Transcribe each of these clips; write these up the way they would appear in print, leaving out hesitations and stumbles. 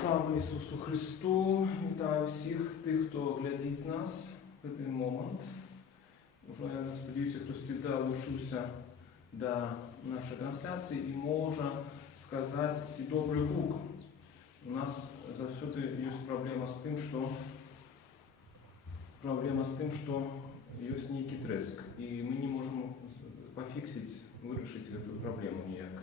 Слава Ісусу Христу! Вітаю всіх тих, хто глядить нас в цей момент. Уже, я сподіваюся, хтось долучився до нашої трансляції і може сказати цей добрий гук. У нас завжди є проблема з тим, що є некий треск. І ми не можемо пофіксити, вирішити цю проблему ніяк.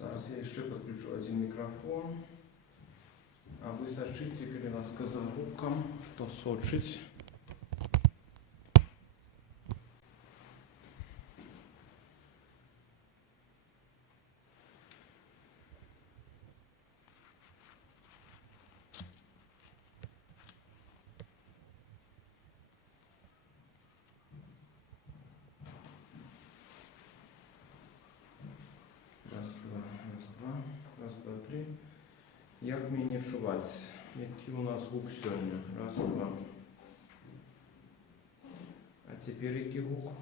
Зараз я ще підключу один мікрофон, а ви сочите, коли ласка, за гуком, то сочить. Раз, два, три. Як мені чувати? Який у нас гук сьогодні? Раз, два. А тепер який гук?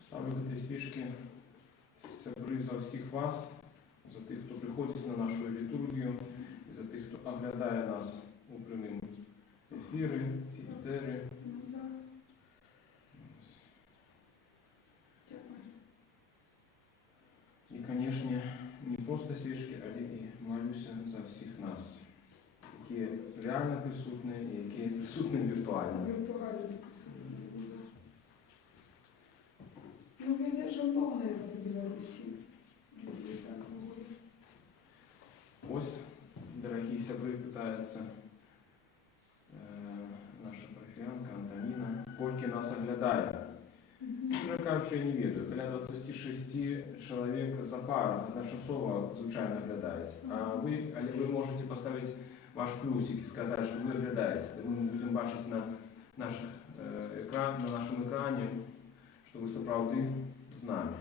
Ставлю ці свічки за всіх вас, за тих, хто приходить на нашу літургію, і за тих, хто оглядає нас у прямому ефірі, ці етери. І, звісно, не просто свічки, але і молюся за всіх нас, які реально присутні і які присутні віртуально. Ну, везде же много, наверное, в Беларуси. Людей так говорят. Ось, дорогі сябри, питається наша парафіянка Антоніна, кольки нас оглядає. Щиро кажучи, я не ведаю, коли 26 чоловік за пару, наша сова, звичайно, оглядається. Але ви можете поставити ваш плюсик і сказати, що ви оглядаєте. Ми будемо бачити на нашому екрані, що ви справді з нами.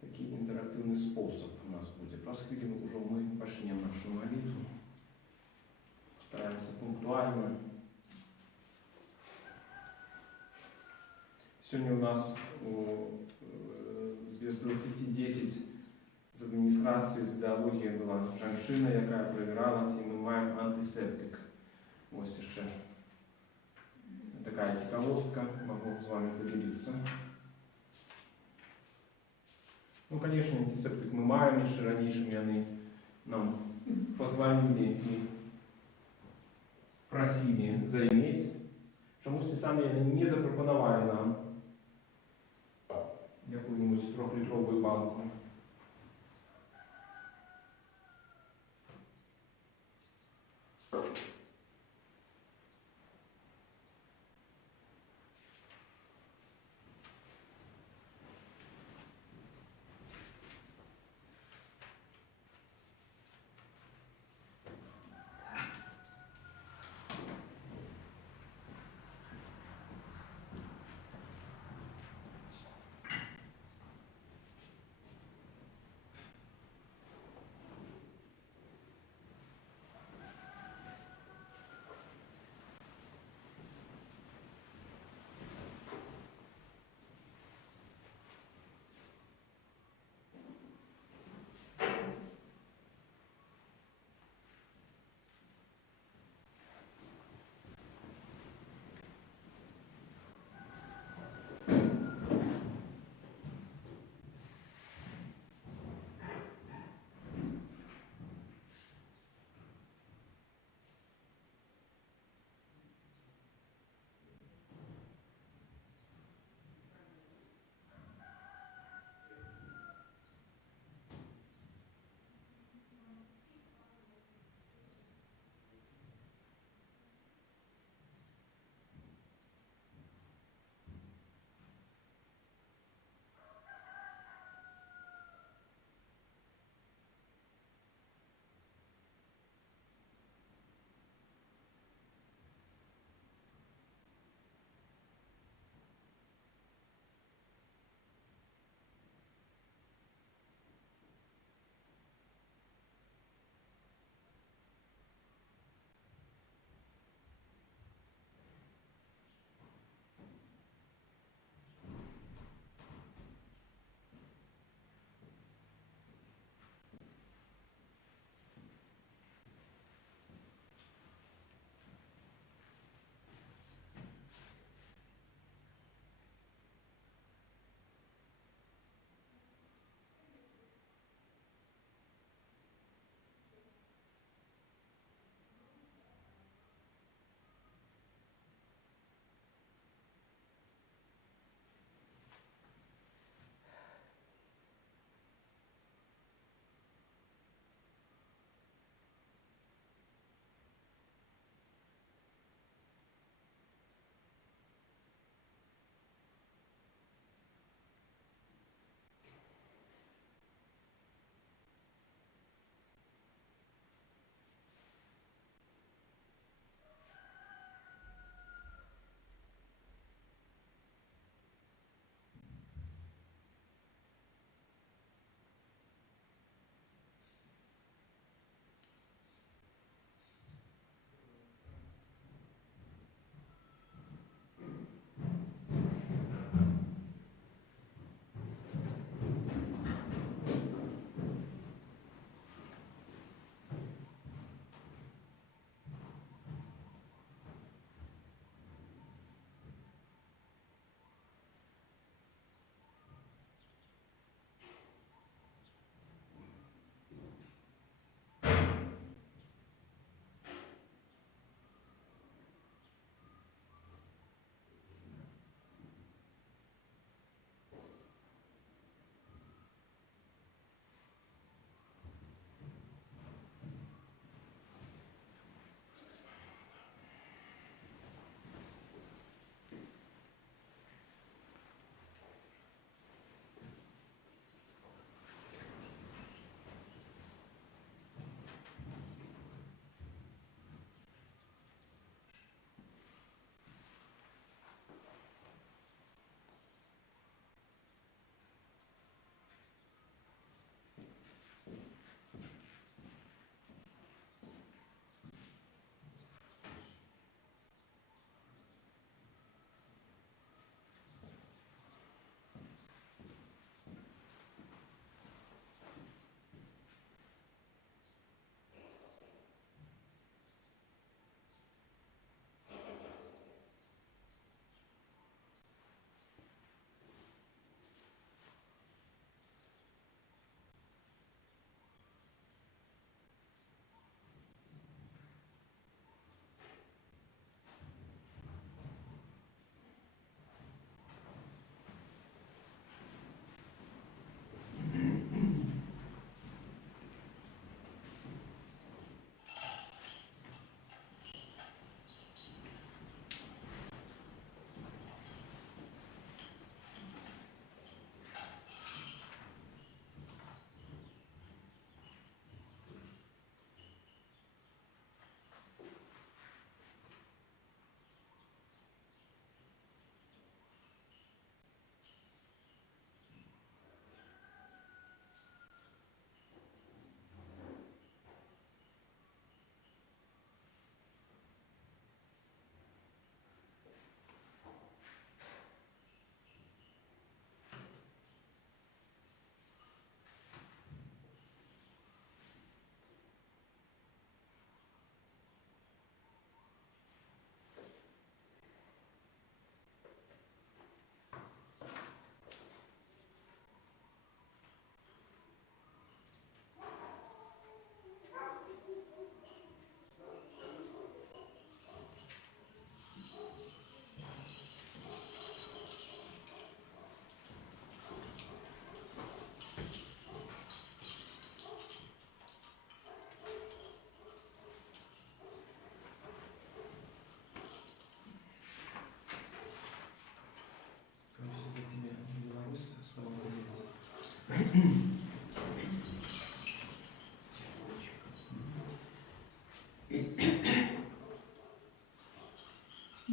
Такий інтерактивний спосіб у нас буде. Про хвилину вже ми почнемо нашу молитву. Постараємося пунктуально. Сьогодні у нас без 20:10 з адміністрації, з ідеології була жанщина, яка перевірала, і ми маємо антисептик. Ось ще така цікавостка, можу з вами поділитися. Ну, звісно, антисептик ми маємо, ще раніше вони нам позвонили і просили заиметь. Чомусь спеціально не запропонували нам якусь 3-літрову банку.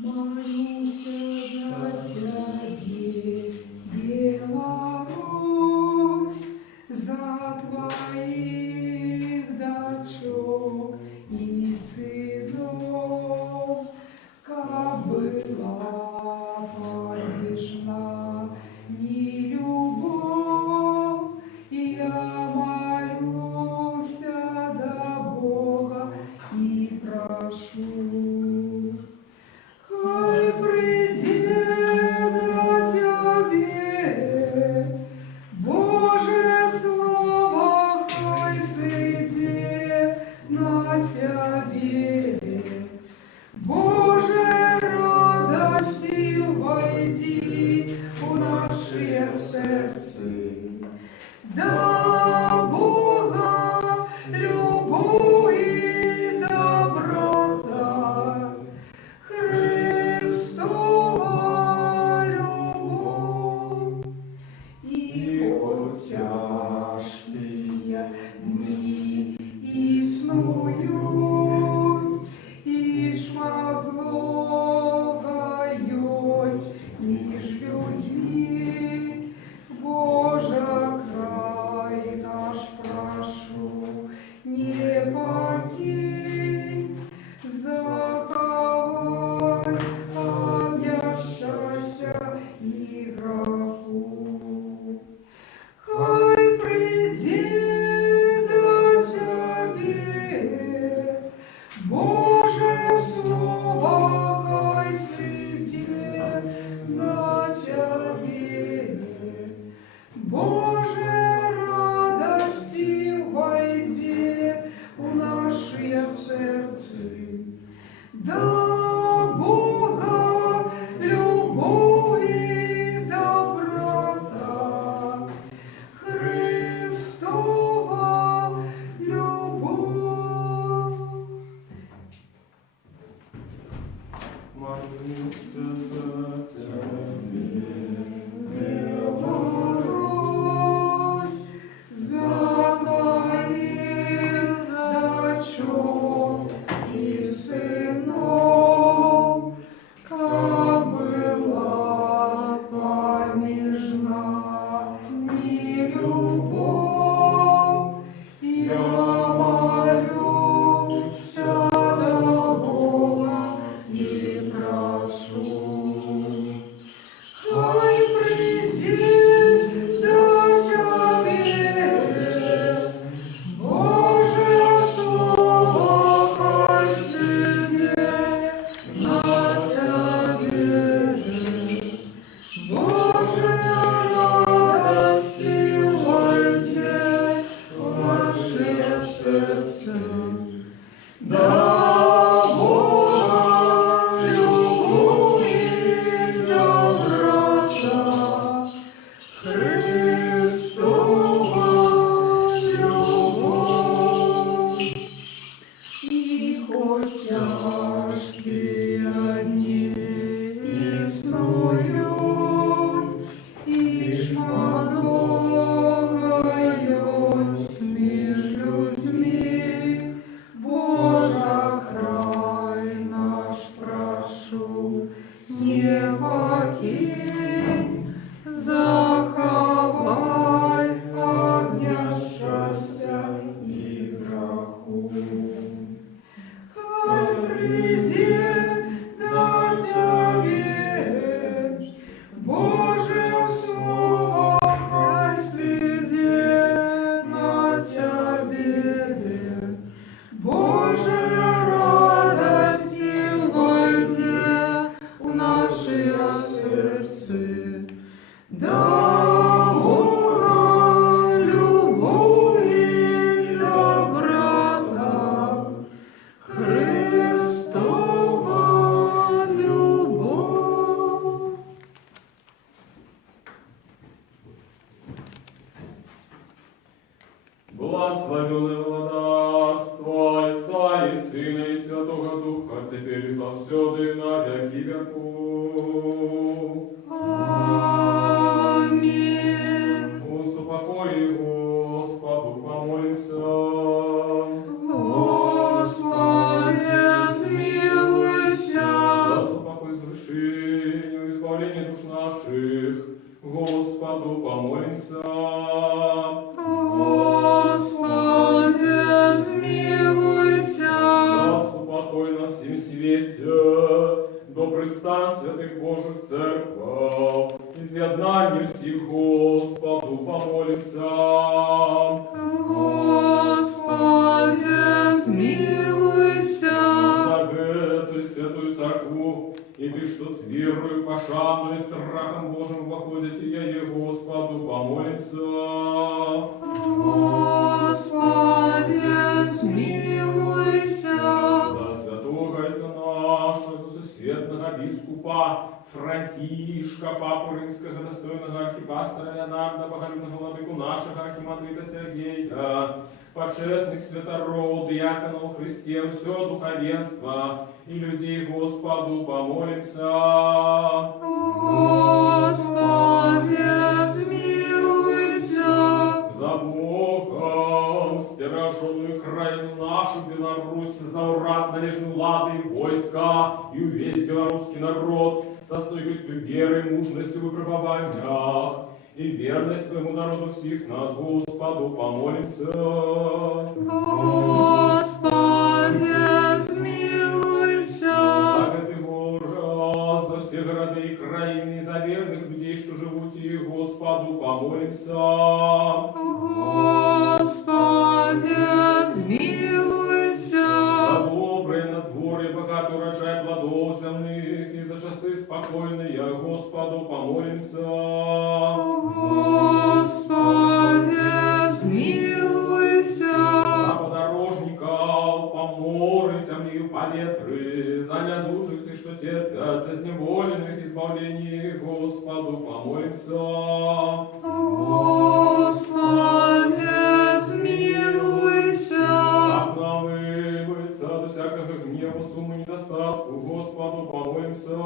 Молюся за Тебе, Беларусь, за Твоих дочок и сынов, как была помешна не любовь, я молюся до Бога и прошу. Хай придет на Тебе Боже Слово, хай сидит на Тебе. Боже, радостью войди у наши сердца. Да Бога любовь и доброта, Христова любовь. И хоть тяжкие дни існують, і злога есть між людьми, Боже, край наш прошу, не покинь, заховай от несчастья и греху. Хай придет до Тебе Боже Слово, хай сидит на Тебе. Боже, радости войди у наши сердца. Да Бога любовь и доброта, Христова любовь. Молюся за Тебе, Беларусь, за Твоих дочок и сынов, как была помежна не любовь, я молюся до Бога и прошу. Хай придет до Тебе Боже Слово, хай сидит на Тебе. Боже, радости войди в наши сердца. Да Бога любовь и доброта, Христова любовь. И хоть тяжкие дни існують, і злога есть між людьми, Боже, край наш прошу, не покинь, заховай от несчастья и греху. Хай придет до Тебе Боже Слово, хай сидит на Тебе. Боже, радостью войди у наши сердца. Да Бога любовь и доброта, Христова любовь. Благословенный владарство Отца и Сына и Святого Духа, теперь и совсюду и на веки веков. Аминь. Упокой, Господу, помолимся. Господи, смилуйся. За супокой до пристань святых Божих церквах, и з'єднанню всіх Господу помолимся. Господи, смилуйся. За эту святую церкву, и ты, что с верою, пошану и страхом Божьим воходите, я и Господу помолимся. Господи, смилуйся. За святого отца нашего, сусветного бискупа Франтишка, папу римского, достойного архипастора Леонарда, боголюбного владыку нашего архимандрита Сергея, почестных святород, диаконов, христиан, все духовенство и людей Господу помолимся. Господи, смилуйся. За Богом, стираженную краину нашу Беларусь, за урад належную лады и войска, и весь белорусский народ, со стойкостью веры и мужностью в выпробованиях, и верность своему народу всех нас, Господу, помолимся. Господи, смилуйся. За этой город, за все города и краины, за верных людей, что живут и Господу, помолимся. Господи, смилуйся. За доброе надворье, богатый урожай плодов земных, и за часы спокойные, Господу, помолимся. Господи, смилуйся. За подорожников, поморы, землею поветры, за недужих ты, что терпят, за сневоленных избавлений, Господу, помолимся. Господи, смилуйся. Обновывается до всякого гнева, суммы недостатку, Господу, помолимся.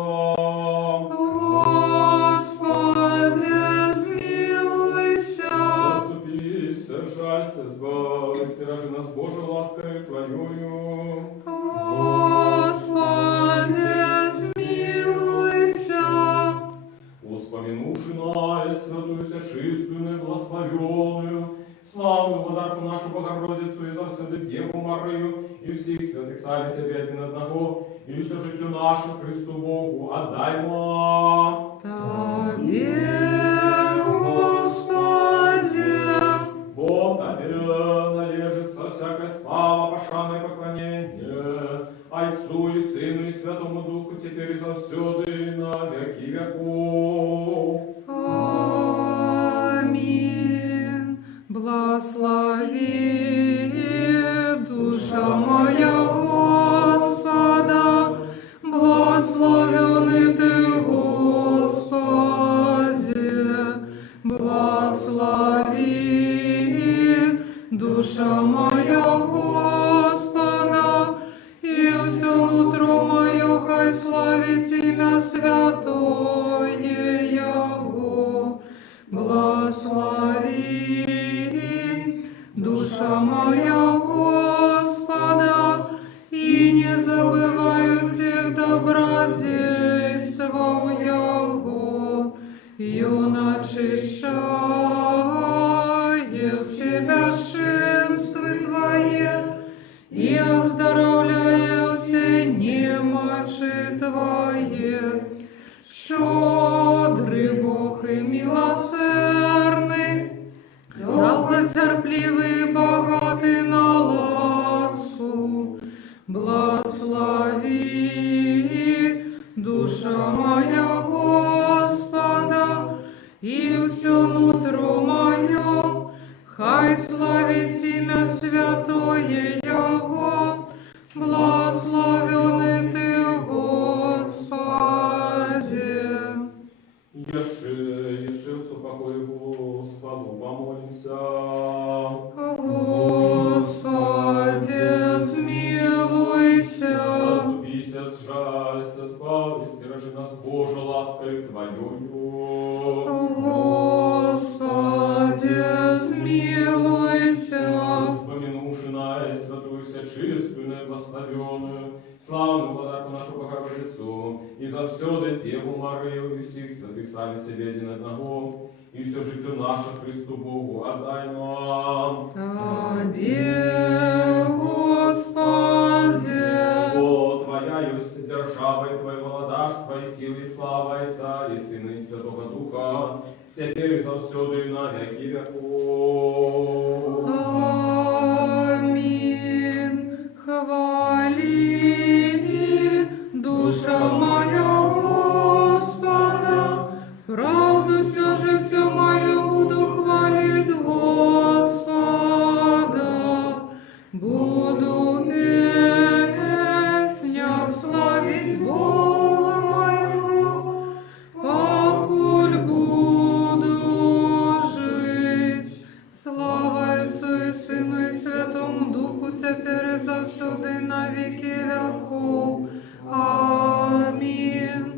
Господи, смилуйся. Заступись, жалься, избавь, стиражи нас Божией ласкою Твоею. Господи, смилуйся. Воспомянувши на святую чистую, благословенную, славную владарку нашу Богородицу и за всюду Деву Марию, и всех святых сами себе один одного, и все житию наше Христу Богу отдаймо. Тебе, Господи, Бо Тебе належится всякая слава, пошаное поклонение, Отцу и Сыну и Святому Духу, теперь и завсёды, и на веки веков. Аминь. Благослови душа моя Господа, благословенный Ты, Господи, благослови душа моя Господа, и все нутро мое хай славит имя святое Его. Благослови душа моя Господа, и не забываю всех добродействий Его, и Он очищает все бесшенства Твои, и оздоровляет все немочи Твои. Щедрый Бог и милосердный, долготерпливый и богатый на ласку, благослови душа моя Господа, и все нутро мое хай славит имя святое Его, благословенный Ты, Господи. Еши, супокой Господу, помолимся. Господи, смилуйся. Заступися, сжалься, избави, стиражи нас Божия ласкою Твоею. Господи, смилуйся. Вспомянувши на святую чистую, благословенную, славную владарку нашу Богородицу, и за все Деву Марию, и всех святых сами себе один одного, и все житию наше Христу Богу отдаймо. Тебе, Господи, О, Твоя есть держава, и Твоя влада, царство и силы и слава Отца и Сына и Святого Духа, теперь и завсёды и на веки веков. Аминь. Хвали, душа моя Господа, правду все життя мое буду хвалить Господа, буду песнях славить Бога моего, покуль буду жить. Слава Отцу и Сыну и Святому Духу, теперь и завсюду и на веки веков. Аминь.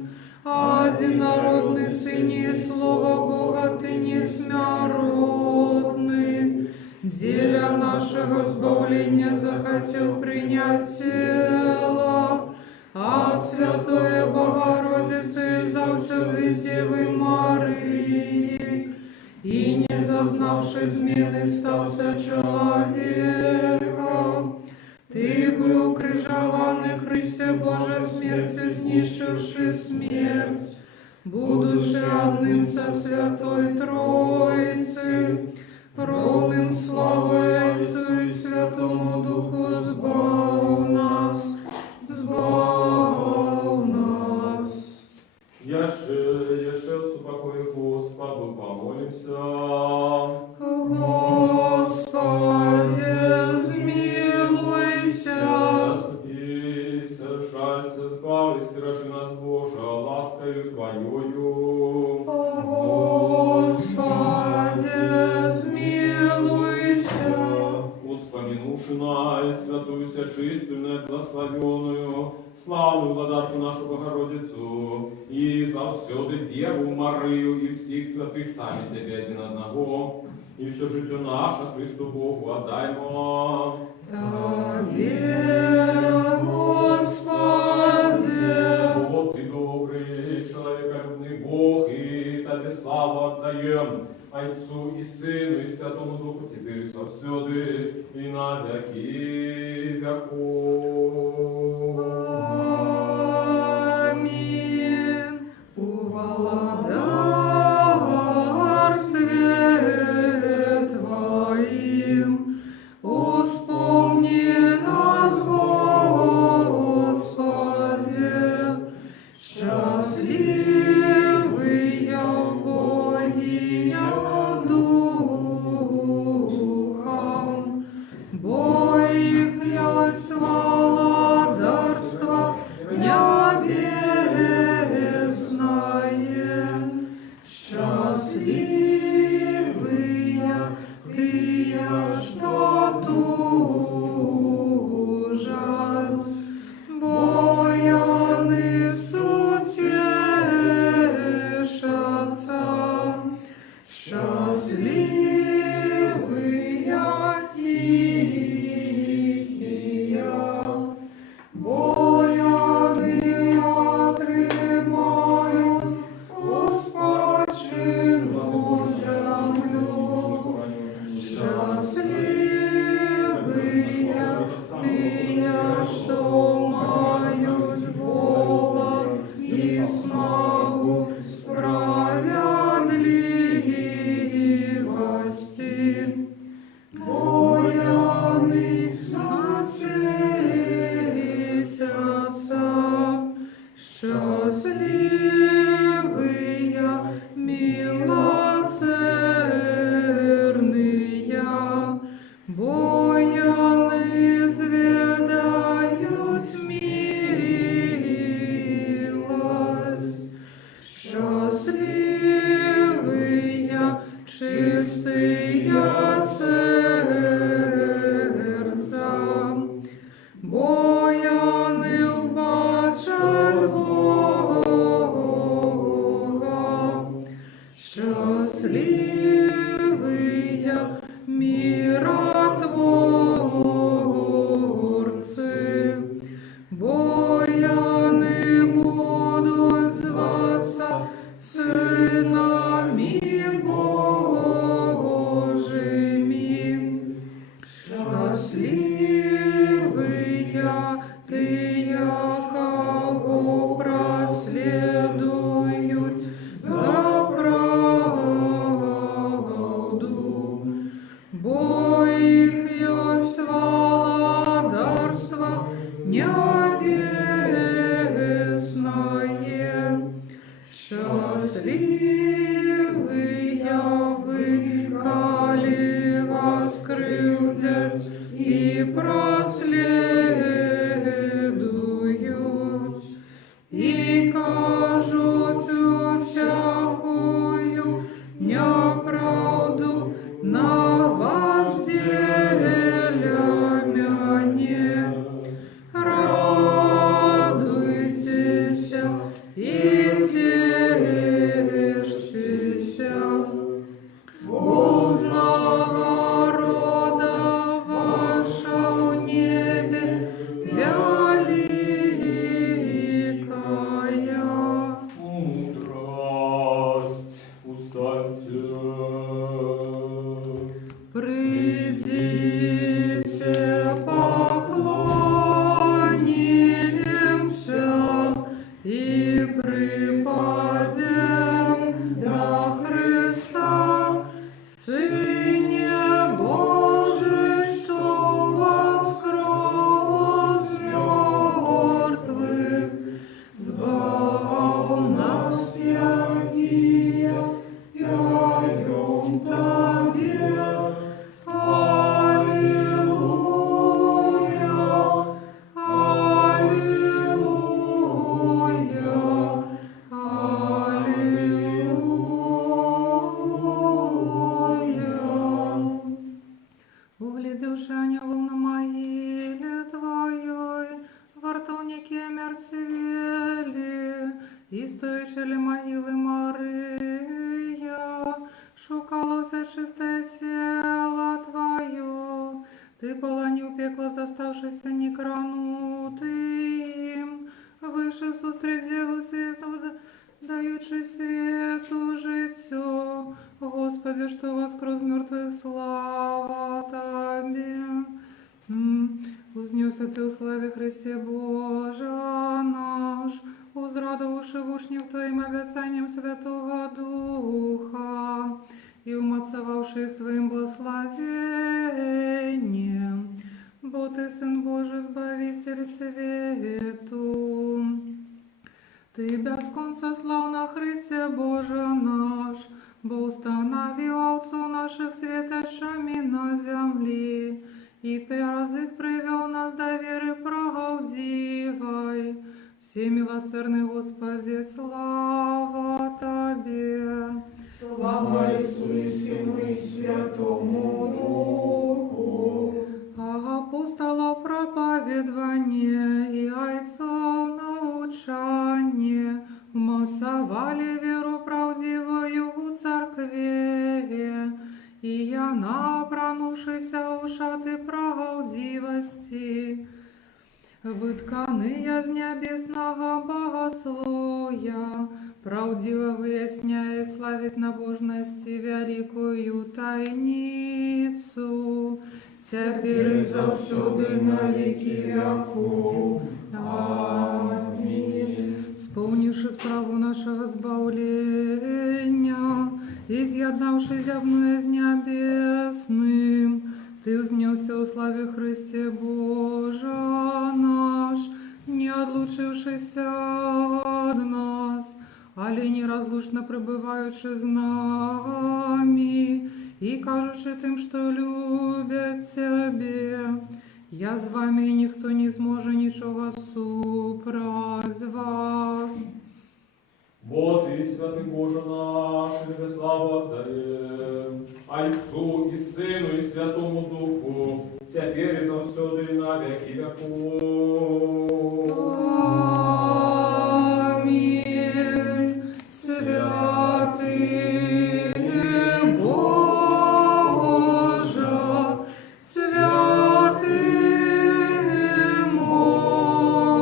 Один народный Сыне и Слово Бога, Ты несмяродный. Деля нашего избавления захотел принять тело, а Святое Богородице и завсюду Девы Марии, и не зазнавший змены стался человеком. Ты был укрижованный Христе Божий смертью, знищивший смерть, будучи одним со Святой Троицы, ровным славой Отцу и Святому Духу, збав нас, збав нас. Яше супокой Господу помолимся. Господи, змилуйся. Заступися, жалься, збави, стражи нас, Боже, ласкою Твоею. Господи, змилуйся. Успомянувши на святую, чистую, благословенную, славную владарку нашу Богородицу, и завсёды Деву Марию, и всех святых сами себе один одного, и все житие наше Христу Богу отдаймо. Тебе, Господи. Вот Ты добрый, человеколюбный Бог, и Тебе славу отдаем, Отцу и Сыну и Святому Духу, теперь и завсёды, и на веки веков. Аминь. У владарстве Твоим успомни нас, Господи, счастливые Боги духом, бо их есть владарство небесное, счастливые тыя, что тужат, бояны сутешатся, счастливые тихие, бояны отримають успочину землю. Счастливые тыя, что мають Бога и смогу справедливости, бояны насытятся, счастливые милосердные, бояны зведают милость, счастливые чистые сердца, бояны убачать Бога. и кажутся всякую неправду на вас зеля мяне. Радуйтесь и тешьтесь, вознагорода ваша в небе великая. Мудрость устаньте. Придите, поклонимся и припадем до Христа, Сыне Божий, что воскрес мертвых, сбавил нас, якие яем Тебе. Аллилуйя, аллилуйя, аллилуйя. Углядевши ангелов на могиле Твоей, во ртовнике мертвели, и стоячи ли могилы Мария, шукалося чистое тело Твое, Ты полонил пекло, заставшийся некранутым, выше сустрет деву свету, даючи свету життю. Господи, что воскрес мертвых, слава Тебе. Узнесся Ты у славе Христе Боже наш, узрадовавши в учнів Твоим обетованием Святого Духа, и умацовавши их Твоим благословением, бо Ты, Сын Божий, Избавитель свету. Ты без конца слав на Христе Боже наш, бо установил Отцу наших светочами на земли, и раз их привел нас до веры правдивой. Всемилосердный Господи, слава Тебе. Слава Отцу и Сыну и Святому Духу. Апостолов проповедование и отцов научание умацовали веру правдивую в церкве, и я, набранувшися ушаты правдивости, вытканые из небесного богословия, правдиво выясняя славить набожности великую тайницу, теперь и завсюду на веки веков. Аминь. Сповнивши справу нашего избавления, изъеднавши земное с небесным, Ты взнесся у славе Христе Боже наш, не отлучившийся от нас, але неразлучно пребываючи з нами, и кажучи тим, что любят Тебе. Я з вами, і ніхто не зможе нічого супраць вас. Вот и святый Боже наш, и тебе славу отдаем, Отцу и Сыну и Святому Духу, теперь и завсюду и на веки веков. Аминь. Святый Боже, святый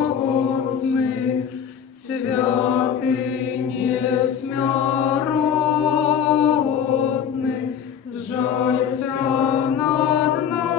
моцный, святый несмяротный, сжалься над нами.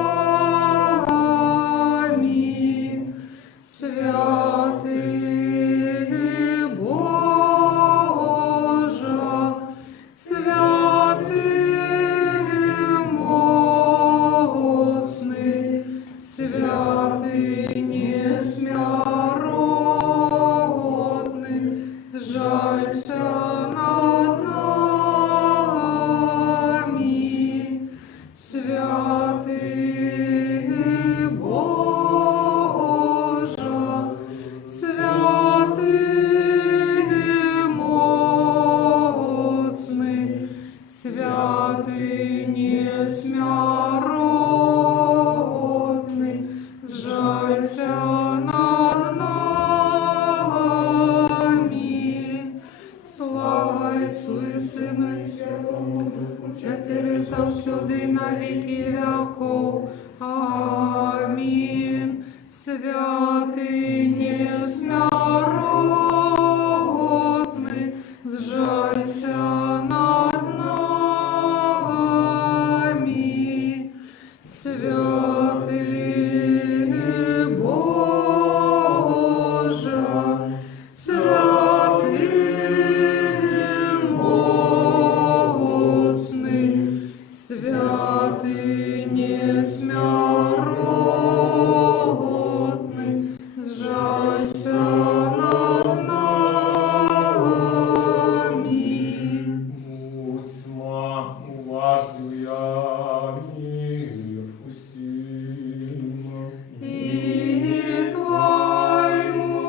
Святому Духу, теперь и завсюди и на веки веков. Аминь. Святый несмяротный, сжалься над нами. Святый Боже, святый моцный, святый несмяротный, сжалься над нами. Будь сма, уважливая мир усім. И Твоему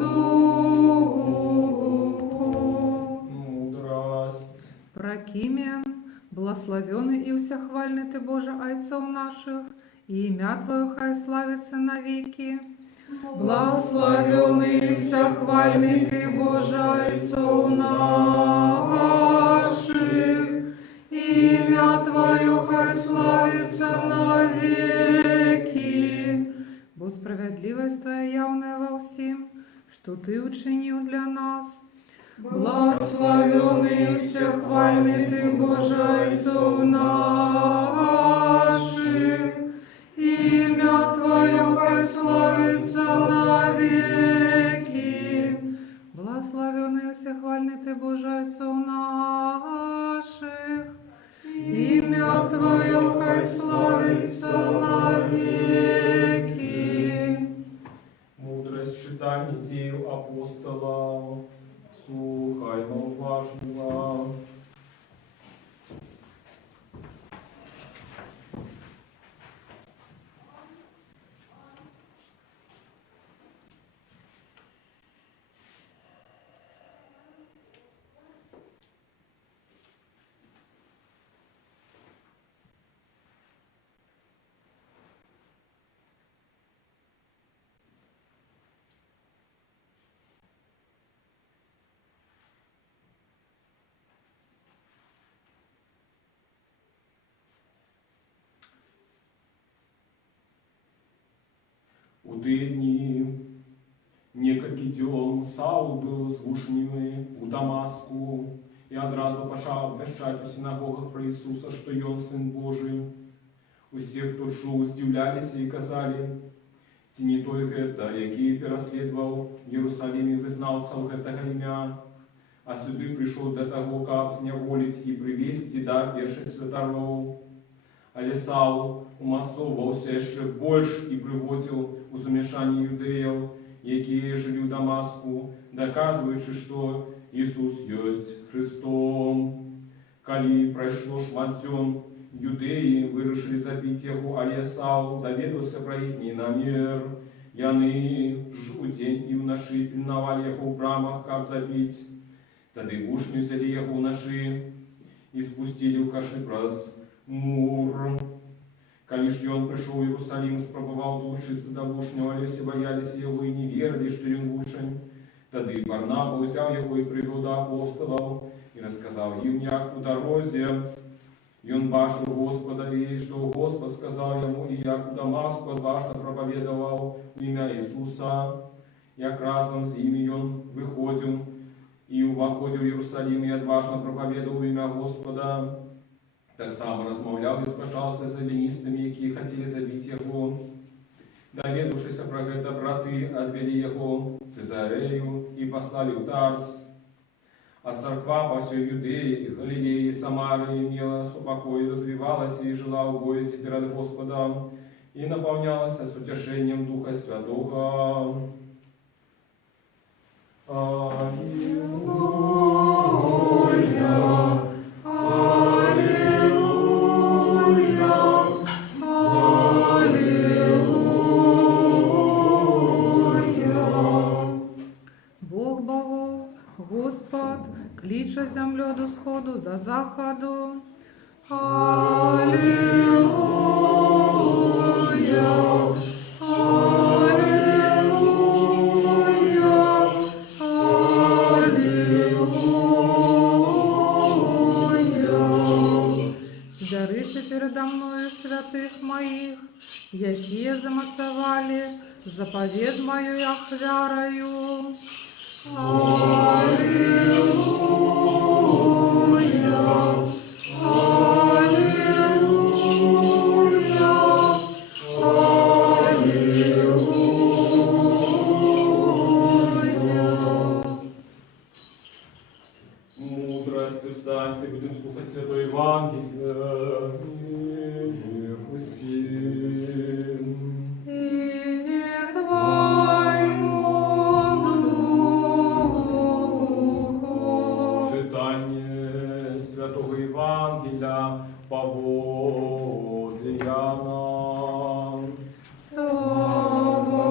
Духу. Мудрость. Прокимен, благословенный и всехвальный Ты, Боже, Отцов наших, и имя Твое хай славится навеки. Благословенный и всехвальный Ты, Боже, Отцов наших, и имя Твое хай славится навеки. Бо справедливость Твоя явная во всем, что Ты учинил для нас. Благословенный и всехвальный Ты, Боже, Отцов наших, имя Твое хай славится навеки. Благословенный и всехвальный Ты, Боже, Отцов наших, имя Твое хай славится навеки. Мудрость читаний дел апостолов. Слухай на уважного. У ті дні, некалькі дён, Саул был з вушнями у Дамаску, и одразу пошел обвещать у синагогах про Иисуса, что он Сын Божий. Усіх, хто чув, здивлялися и казали, «Ці не той гэта, який переслідував в Єрусалимі визнавців гэтага ім'я, а сюди прийшов для того, каб зняволіць і привезти до перших святаров». Але Саул умасовывался еще больше и приводил у замешания юдеев, які жили в Дамаску, доказываючи, что Иисус есть Христом. Коли пройшло шмат дзён, юдеи вырашили забить его, але Саул доведался про их намер. Яны ж у день и вночі пильновали его в брамах, как забить. Тады вушню взяли его вночі и спустили в каши праз мур. Коли ж он пришел в Иерусалим, спробовал долучиться до вушню, але все боялись его и не верили, что он вушень. Тады Варнаба взял его и привел до апостолов, и рассказал им, як у дорозе. И он бачил Господа, и что Господь сказал ему, и як у Дамаску отважно проповедовал в имя Иисуса. Як разом с ими он выходил, и уваходил в Иерусалим, и отважно проповедовал имя Господа. Так само размовлял и спрашивался за винистами, які хотели забить его. Доведавшись про это, браты отвели его в Цезарею и послали в Тарс. А церква по всей Юдее, и Галилее, и Самарии имела супокой, развивалась и жила в боязи перед Господом, и наполнялась с утешением Духа Святого. Аллилуйя! Бог богов, Господь, кличе землю до сходу, до заходу. Аллилуйя! Аллилуйя! Аллилуйя! предо мною святых моих, якие замацовали заповедь мою я хвяраю. Аллилуйя, аллилуйя, аллилуйя. Мудрость устаньте, будем слухать Святое Евангелие. Мир усим. И Твоему духу. Читание Святого Евангелия поводле Иоанна. Слава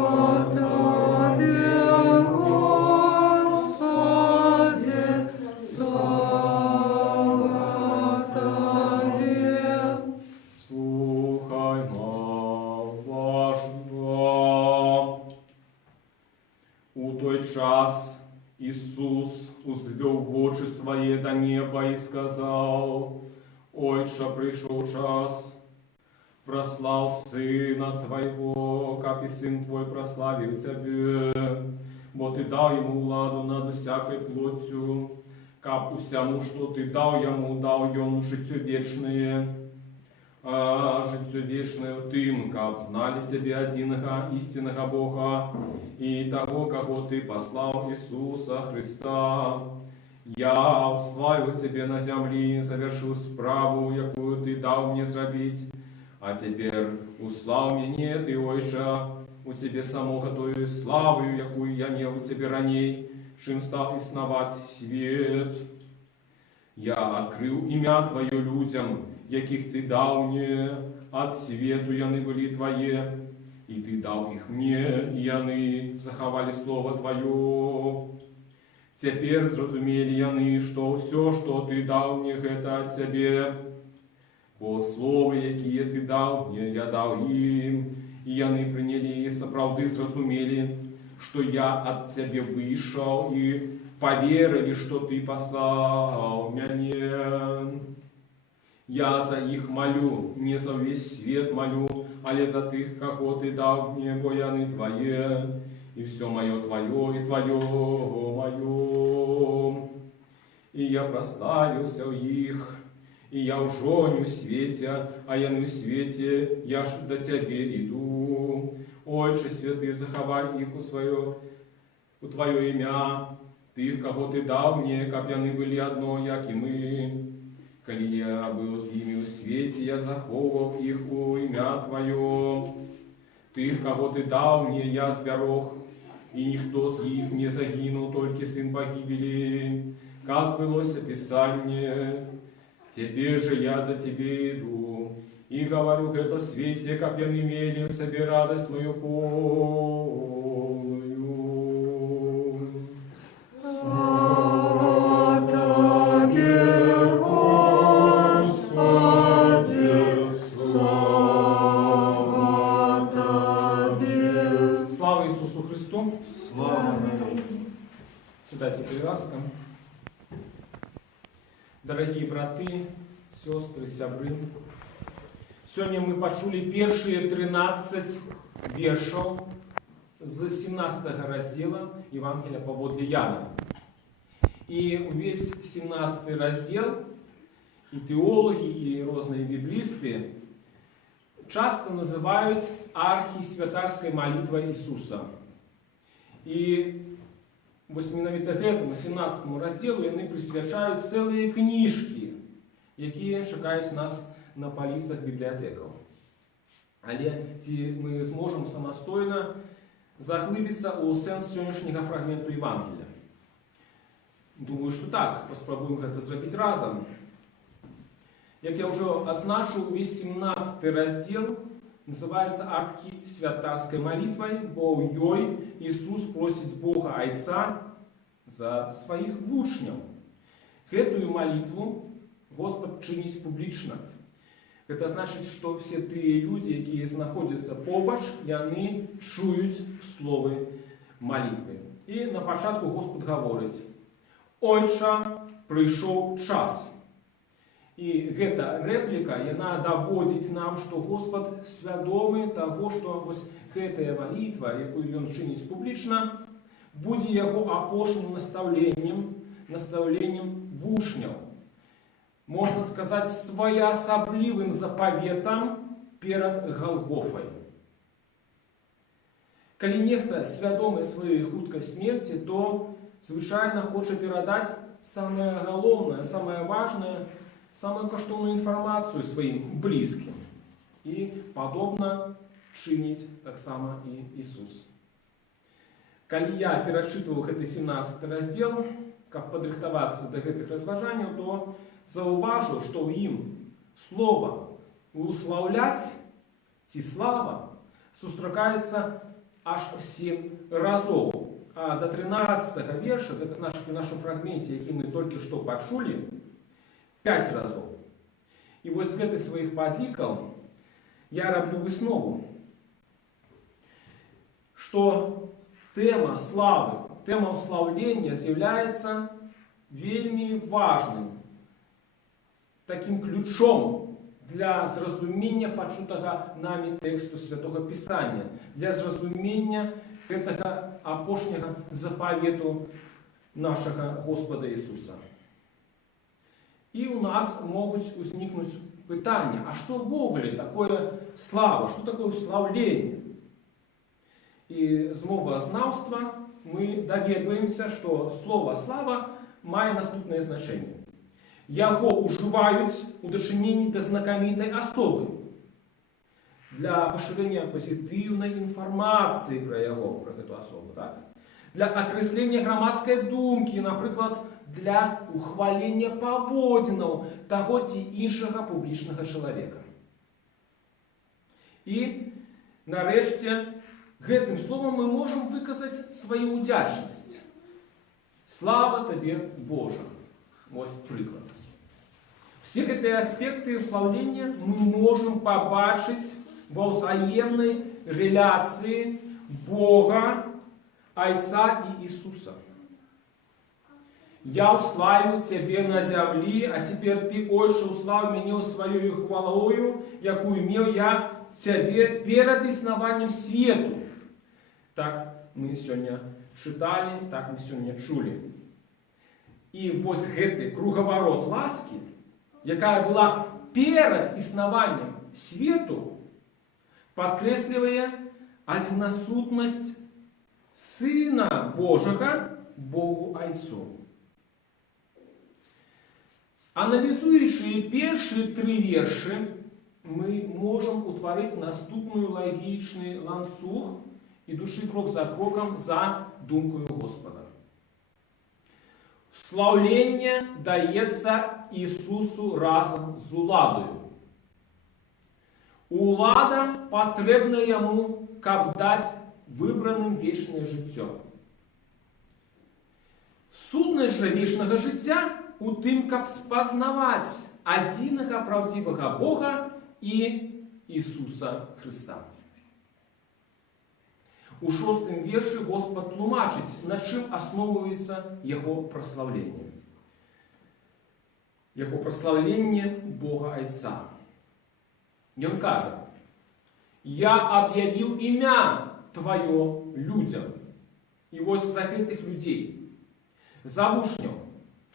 Тебе, Господи, слава Тебе. Слухаймо важно. У той час Ісус узвёў вочы свае да неба і сказаў: Ойча, прыйшоў час, прослав Сына Твайго, каб і Сын Твой прославіў Цябе, бо Ты даў Яму ўладу над усякай плоцю, каб усяму, што Ты даў Яму, даў Ён жыццё вечнае. А жыццё вечнае ў тым, каб зналі Цябе адзінага істиннага Бога і таго, каго Ты паслаў, Ісуса Христа. Я уславіў Цябе на зямлі, завершыў справу, якую Ты даў мне зрабіць. А цяпер услаў мяне Ты, Ойча, у Цябе самога тою славою, якую я меў у Цябе раней, чым стаў існаваць свет. Я адкрыў імя Тваё людзям, якіх Ты даў мне, ад свету яны былі Твае, і Ты даў іх мне, і яны захавалі Слова Тваё. Цяпер зразумелі яны, што ўсё, што Ты даў мне, гэта ад Цябе. Бо словы, якія Ты даў мне, я даў ім, і яны прынялі і сапраўды зразумелі, што я ад Цябе выйшаў, і поверили, что Ты послал мяне. Я за іх молю, не за весь свет молю, але за тых, каго Ты даў мне, бо яны Твае, і все мое Твое, і Твое мое. І я прославился ў іх, і я ўжо не ў свеце, а яны ў свеце, я ж да Цябе іду. Ойче святы, захавай іх у Твоё імя, тых, каго Ты даў мне, каб яны былі адно, як і мы. Калі я быў з імі ў свеце, я захоўваў іх у імя Тваё. Тых, каго Ты даў мне, я збярог, і ніхто з іх не загінуў, толькі сын пагібелі. Каб збылося Пісанне, Цябе же я да Цябе іду, і гавару гэта в свеце, каб яны мелі ў сабе радасць мою поўную. Слава Тебе, Господи, слава Тебе. Слава Ісусу Христу! Сідайте перед ласком. Дорогие браты, сестры, сябры, сегодня мы пачулі першие 13 вершаў з 17 раздела Евангелия паводле Яна. И увесь 17 раздел и теологи, и разные библисты часто называют архисвятарской молитвой Иисуса. И вось менавіта гэтаму 17 разделу яны прысвячаюць цэлыя кніжкі, якія чакаюць нас на паліцах бібліятэкаў. Але ці мы зможам самастойна заглыбіцца ў сэнс сённяшняга фрагменту Евангелия? Думаю, што так, паспрабуем гэта зрабіць разам. Як я ўжо азначыў, увесь 17 раздзел называется архисвятарской молитвой, бо ў ёй Иисус просит Бога Айца за своих вучняў. Гэтую молитву Господь чыніць публічна. Это значит, что все тыя люди, якія знаходзяцца побач, яны чуюць словы молитвы. И на пачатку Господь гаворыць: «Ойча, прыйшоў час». І гэта рэпліка, яна даводзіць нам, што Господ свядомы таго, што вось гэтая малітва, якую ён чыніць публічна, будзе яго апошнім настаўленнем вучняў. Можна сказаць, своеасаблівым запаветам перад Галгофай. Калі нехта свядомы сваёй хуткай смерці, то звычайна хоча перадаць самае галоўнае, самае важнае, самую каштоўную інфармацыю сваім блізкім. І падобна чыніць таксама і Ісус. Калі я перачытваў гэты 17 раздзел, каб падрыхтавацца да гэтых разважанняў, то заўважыў, што ў ім слова «услаўляць» ці «слава» сустракаецца аж 7 разоў. А до 13 верша, гэта значыць у нашым фрагменце, які мы толькі што пачулі, 5 разоў. І вось з гэтых сваіх падлікаў я раблю выснову, што тэма славы, тэма ўслаўлення з'яўляецца вельмі важным такім ключом для зразумення пачутага намі тэксту Святога Пісання, для зразумення гэтага апошняга запавету нашага Господа Ісуса. І ў нас могуць узнікнуць пытанні, а што ўвогуле такое слава, што такое ўслаўленне? І з мовазнаўства мы даведваемся, што слова «слава» мае наступнае значэнне. Яго ўжываюць у дачыненні да знакамітай асобы для пашырэння пазітыўнай інфармацыі пра яго, пра гэту асобу, так? Для акрэслення грамадскай думкі, напрыклад, для ухвалення паводзінаў таго ці іншага публічнага чалавека. І, нарэшце, гэтым словам мы можам выказаць сваю ўдзячнасць. Слава табе, Божа! Вось прыклад. Все гэтыя аспекты ўслаўлення мы можам пабачыць ва ўзаемнай рэляцыі Бога, Айца і Ісуса. Я ўславіў цябе на зямлі, а цяпер ты, Ойче, услав мяне сваёю хвалою, якую меў я цябе перад існаваннем свету. Так мы сёння чыталі, так мы сёння чулі. І вось гэты кругаварот ласкі, якая была перад існаваннем свету, падкрэслівае адзінасутнасць Сына Божага Богу Айцу. Аналізуючы першыя 3 вершы, мы можам утварыць наступную лагічны ланцуг, ідучы крок за крокам за думкою Господа. Слаўленне даецца Ісусу разам з уладою. Улада патрэбна яму, каб даць выбраным вечнае жыццё. Сутнасць жа вечнага жыцця у тым, каб спазнаваць адзінага праўдзівага Бога і Ісуса Хрыста. У 6 вершы Господ тлумачыць, на чым асноўваецца яго праслаўленне. Яго праслаўленне Бога Айца. Ён кажа: «Я аб'явіў імя Тваё людзям». І вось за гэтых людзей, за вучняў,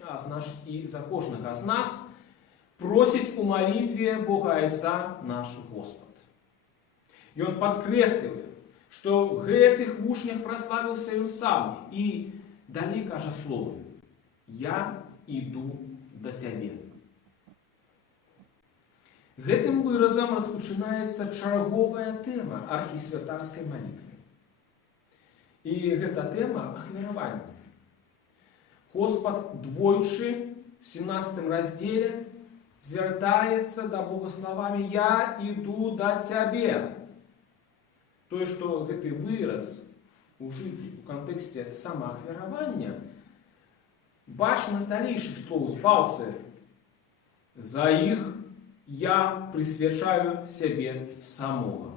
а значыць і за кожнага з нас, просіць у малітве Бога Айца наш Господ. Ён падкрэслівае, што ў гэтых вучнях праславіўся ён сам, і далей кажа словы: «Я іду да цябе». Гэтым выразам распачынаецца чарговая тэма архісвятарскай малітвы. І гэта тэма ахвяравання. Господ двойчы в 17 раздзеле звяртаецца да Бога словамі: «Я іду да цябе». Тое, што гэты выраз ужыты ў кантэксце самаахвяравання, бачна з далейшых слоў збаўцы: «За іх я прысвячаю сябе самога».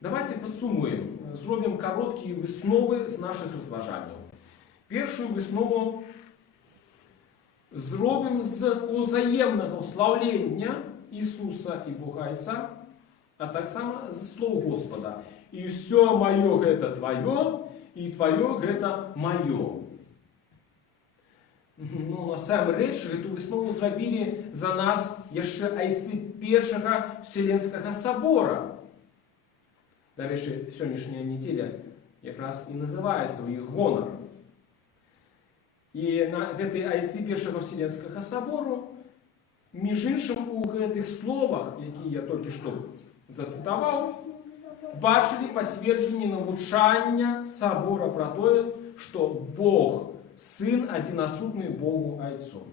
Давайте падсумуем, зробім кароткія высновы з нашых разважанняў. Першую выснову зробимо з узаємного славлення Ісуса і Бога Отця, а так само з слов Господа. «І все моє гэта твоє, і твоє гэта моє». Ну, насамрэч, гэту выснову зрабілі за нас яшчэ айцы першага Вселенскага собора. Дарэчы, сённяшняя недзеля якраз і называецца ў іх гонар. І на гэтай айцы першага Вселенскага собору, між іншым, у гэтых словах, якія я толькі што зацытаваў, бачылі пацверджанне навучання собора пра тое, што Бог Сын адзінасутны Богу Айцу.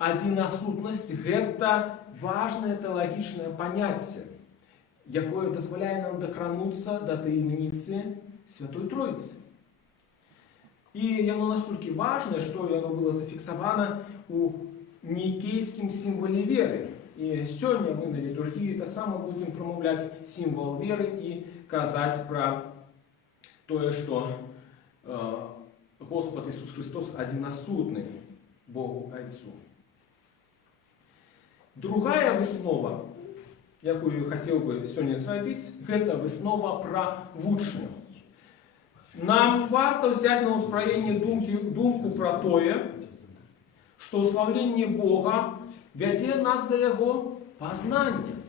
Адзінасутнасць – гэта важнае тэалагічнае паняцце, якое дазваляе нам дакрануцца да таямніцы Святой Тройцы. І яно настолькі важнае, што яно было зафіксавана у нікейскім сімвале веры. І сёння мы на літургіі таксама будзем прамаўляць сімвал веры і казаць пра тое, што Господь Иисус Христос одиносудный Богу Отцу. Другая выснова, якую я хотел бы сегодня зрабіць, гэта выснова пра вучню. Нам варта взять на ўспраенне думку пра тое, што славленне Бога вядзе нас да Яго пазнання.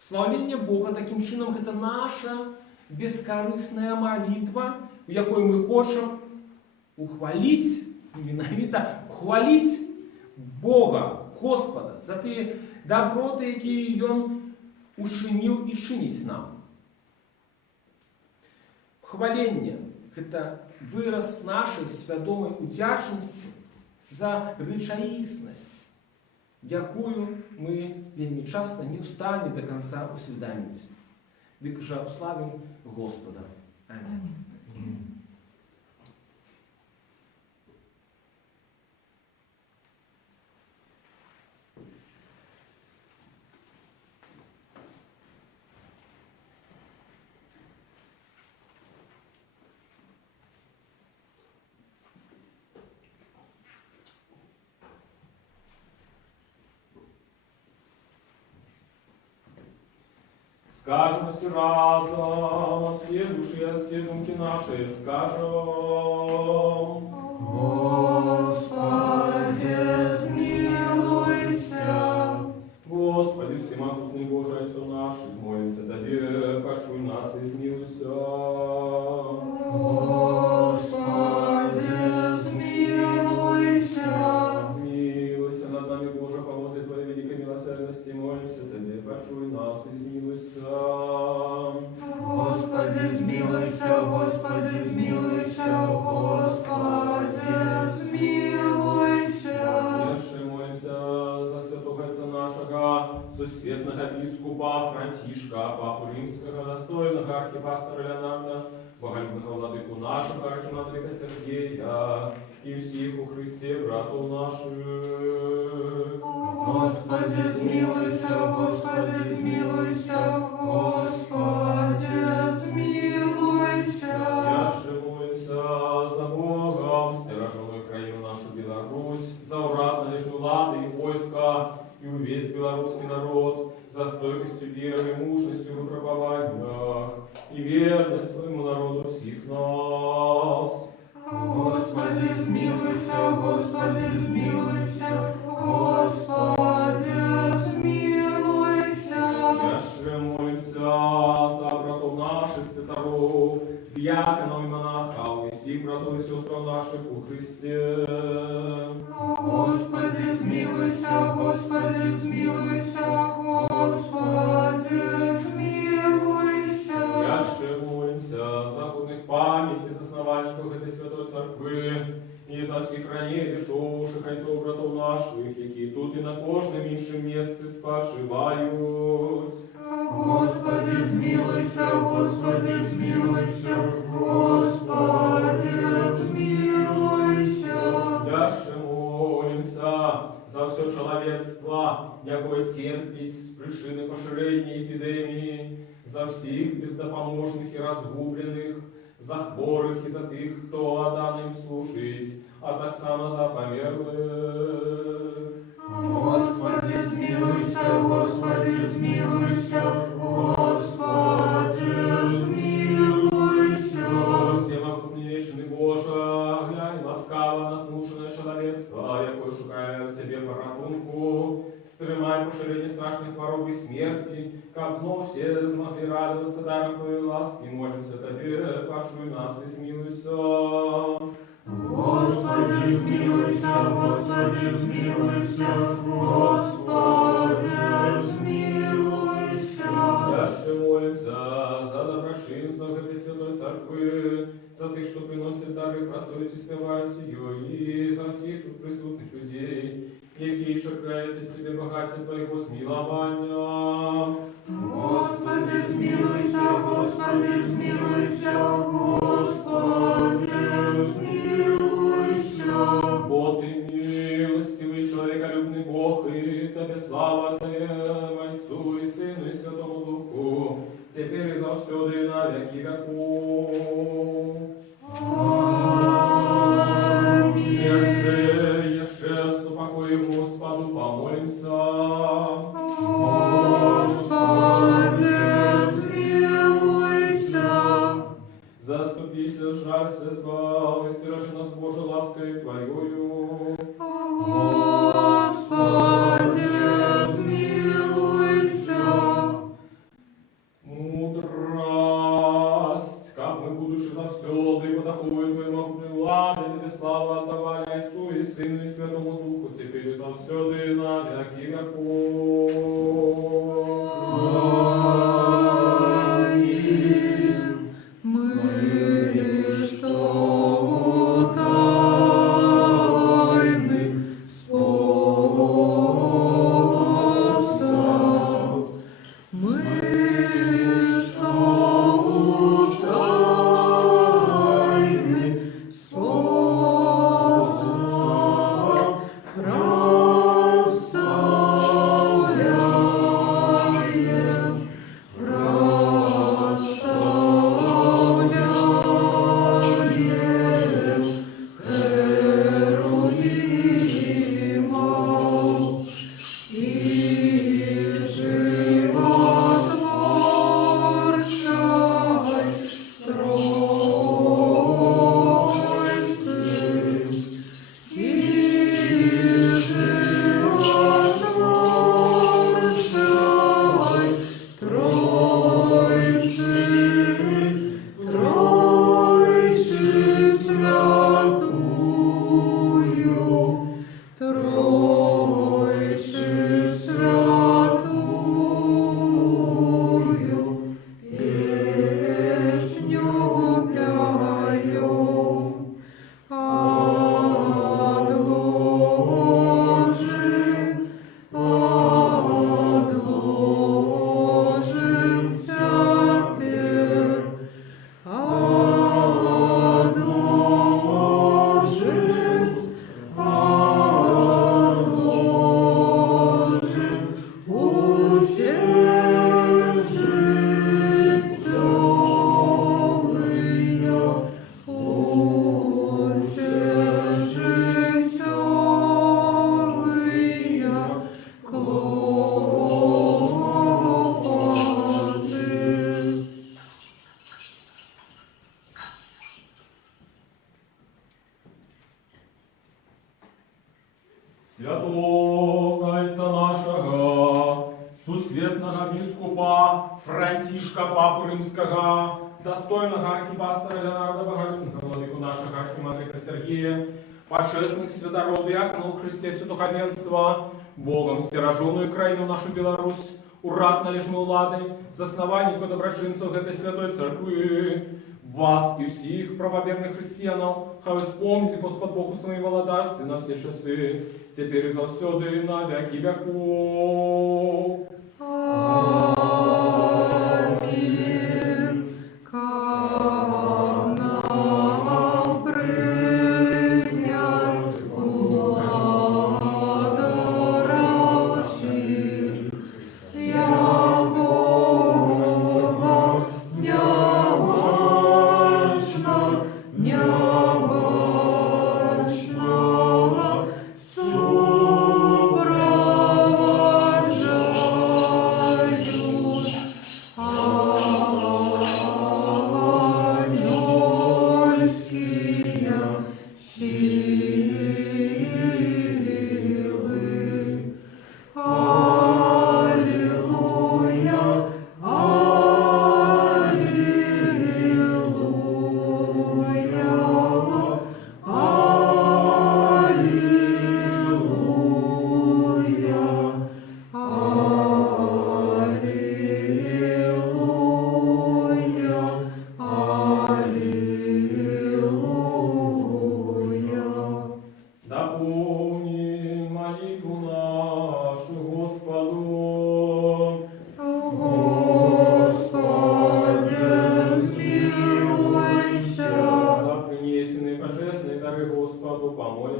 Славленне Бога таким чынам гэта наша бескарысная молитва, в якой мы хочам ухваліць, менавіта ухваліць Бога, Господа, за тыя даброты, якія Ён учыніў і чыніць нам. Хваленне – гэта выраз нашай свядомай удзячнасці за рэчаіснасць, якую мы вельмі часта не ў стане до конца усведаміць. Дык жа славім Господа. Аминь. Скажем все разом, все души, все думки наши, скажем. Господи, смилуйся. Господи, всемогутный Боже, Отцу наш, молимся Тебе, пошуй нас и смилуйся. Господи, смилуйся. Смилуйся над нами, Боже, по воле Твоей великой милосердности, молимся Тебе, пошуй нас и смилуйся. Господи, смилуйся, Господи, смилуйся, Господи, смилуйся. Jeszcze молимся за святого Отца нашего, сусветного бискупа Франтишка, папу римского, достойного архипастора Леонарда, боголюбного владыку нашего архимандрита Сергея и всех у Христе братов наших. Господи, смилуйся, Господи, смилуйся, Господи, смилуйся. Яще молимся за Богом, стираженную краину нашу Беларусь, за урад належную лады и войска, и увесь белорусский народ, за стойкостью веры и мужностью в выпробованиях, и верность своему народу всех нас. Господи, смилуйся, Господи, смилуйся, Господи, смилуйся. Яще молимся за братов наших святоров, диаконов и монахов, и всех братов и сестр наших у Христе. Господи, смилуйся, Господи, смилуйся, Господи, смилуйся. Яще молимся за годных памяти основальников этой святой церкви и за всех ранее дешевших отцов братов наших, які тут и на кожному іншому місці спочивають. Господи, смилуйся, Господи, смилуйся, Господи, смилуйся. Яще молимся за все человечество, якое терпить с причины поширения эпидемии, за всех бездопоможных и разгубленных, за хворых и за тих, хто дано им служить, а так само за померлых. Господи, змилуйся, Господи, змилуйся, Господи, змилуйся. Всемогутнейший Боже, глянь ласкаво на смушенное человечество, якое шукает в тебе порахунку, стримай поширение страшных хвороб и смерти, как снова все смогли радоваться даром Твоей ласки, молимся Тебе, пошуй нас и смилуйся. Господи, змилуйся, Господи, змилуйся, Господи, змилуйся. Яще молимся за доброшинцев этой святой церкви, за тех, что приносят дары, працуют и спевают ее, и за всех тут присутных людей, які шукають Тебе багаття Твоего змилования. Господи, змилуйся, Господи, змилуйся, Господи, змилуйся. Бо Ты милостивый, человеколюбный Бог, и Тебе слава Твоему Отцу и Сыну и Святому Духу, теперь и завсёды и на веки веков. Еще с упокоем Господу помолимся. Господи, змилуйся. Заступися, жалься, избавь, стережи нас, Боже, лаской Твоею. Господи, змилуйся. Мудрость, как мы, будучи завсёды, подохуем Твоей могутной влади, Тебе славу отдавали Отцу и Сыну и Святому Духу, теперь и завсёды и на веки веков. Мы, что тайны способ, мы, что тайны способ, прославляем, Херувимов и животворчай Троицы, и животворчай Троицы, Тройцы святую, Тройцы святую, песню губляем, подложим теперь, отложим клопоты. Святого Отца нашего, сусветного бискупа Франтишка Папу Римского, достойного архипастора Леонарда Боголюбного, владыку нашего архимандрита Сергея, почестных святород диаконов Христе все духовенства, Богом стираженную краину нашу Беларусь, урад належной улады, заснованнику доброчинцев этой святой церкви, вас и всех правоверных христианов, хай вспомните Господь Бог у своей володарстве на все часы, теперь и завсёды и на веки веков. Аминь. Как нам принять уладу Руси, якого немощно, немощно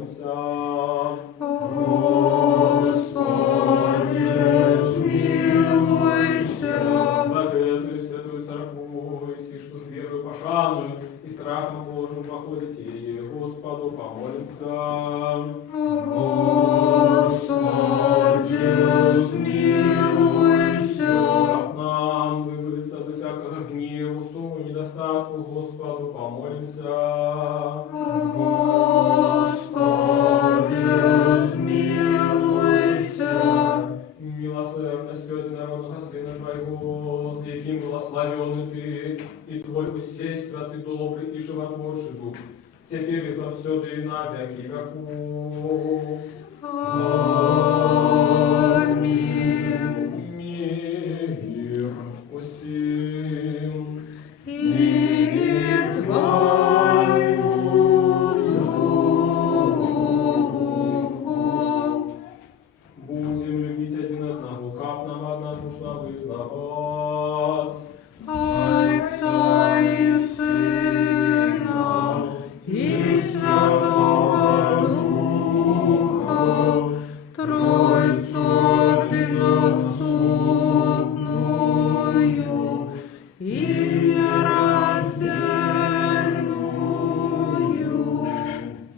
помолимся. Господи, смилуйся. За эту святую церкву, и всех, что с верою пошаную, и страхом Божьим походите, и Господу помолимся. Господи, смилуйся. Как нам выбраться до всякого гневу, сумму, недостатку, Господу помолимся. Господи, смилуйся. Милосердностью одинородного Сына Твоего, с яким благословенный Ты, и Твой усесть, святый, добрый и животворчий Дух, теперь и завсёды и на веки веков. Аминь. Мир усим. И Твоему Духу. Будем любить один одного, как нам однодушно вызнавать. Отца и Сына и Святого Духа, Троицу единосудную и нераздельную.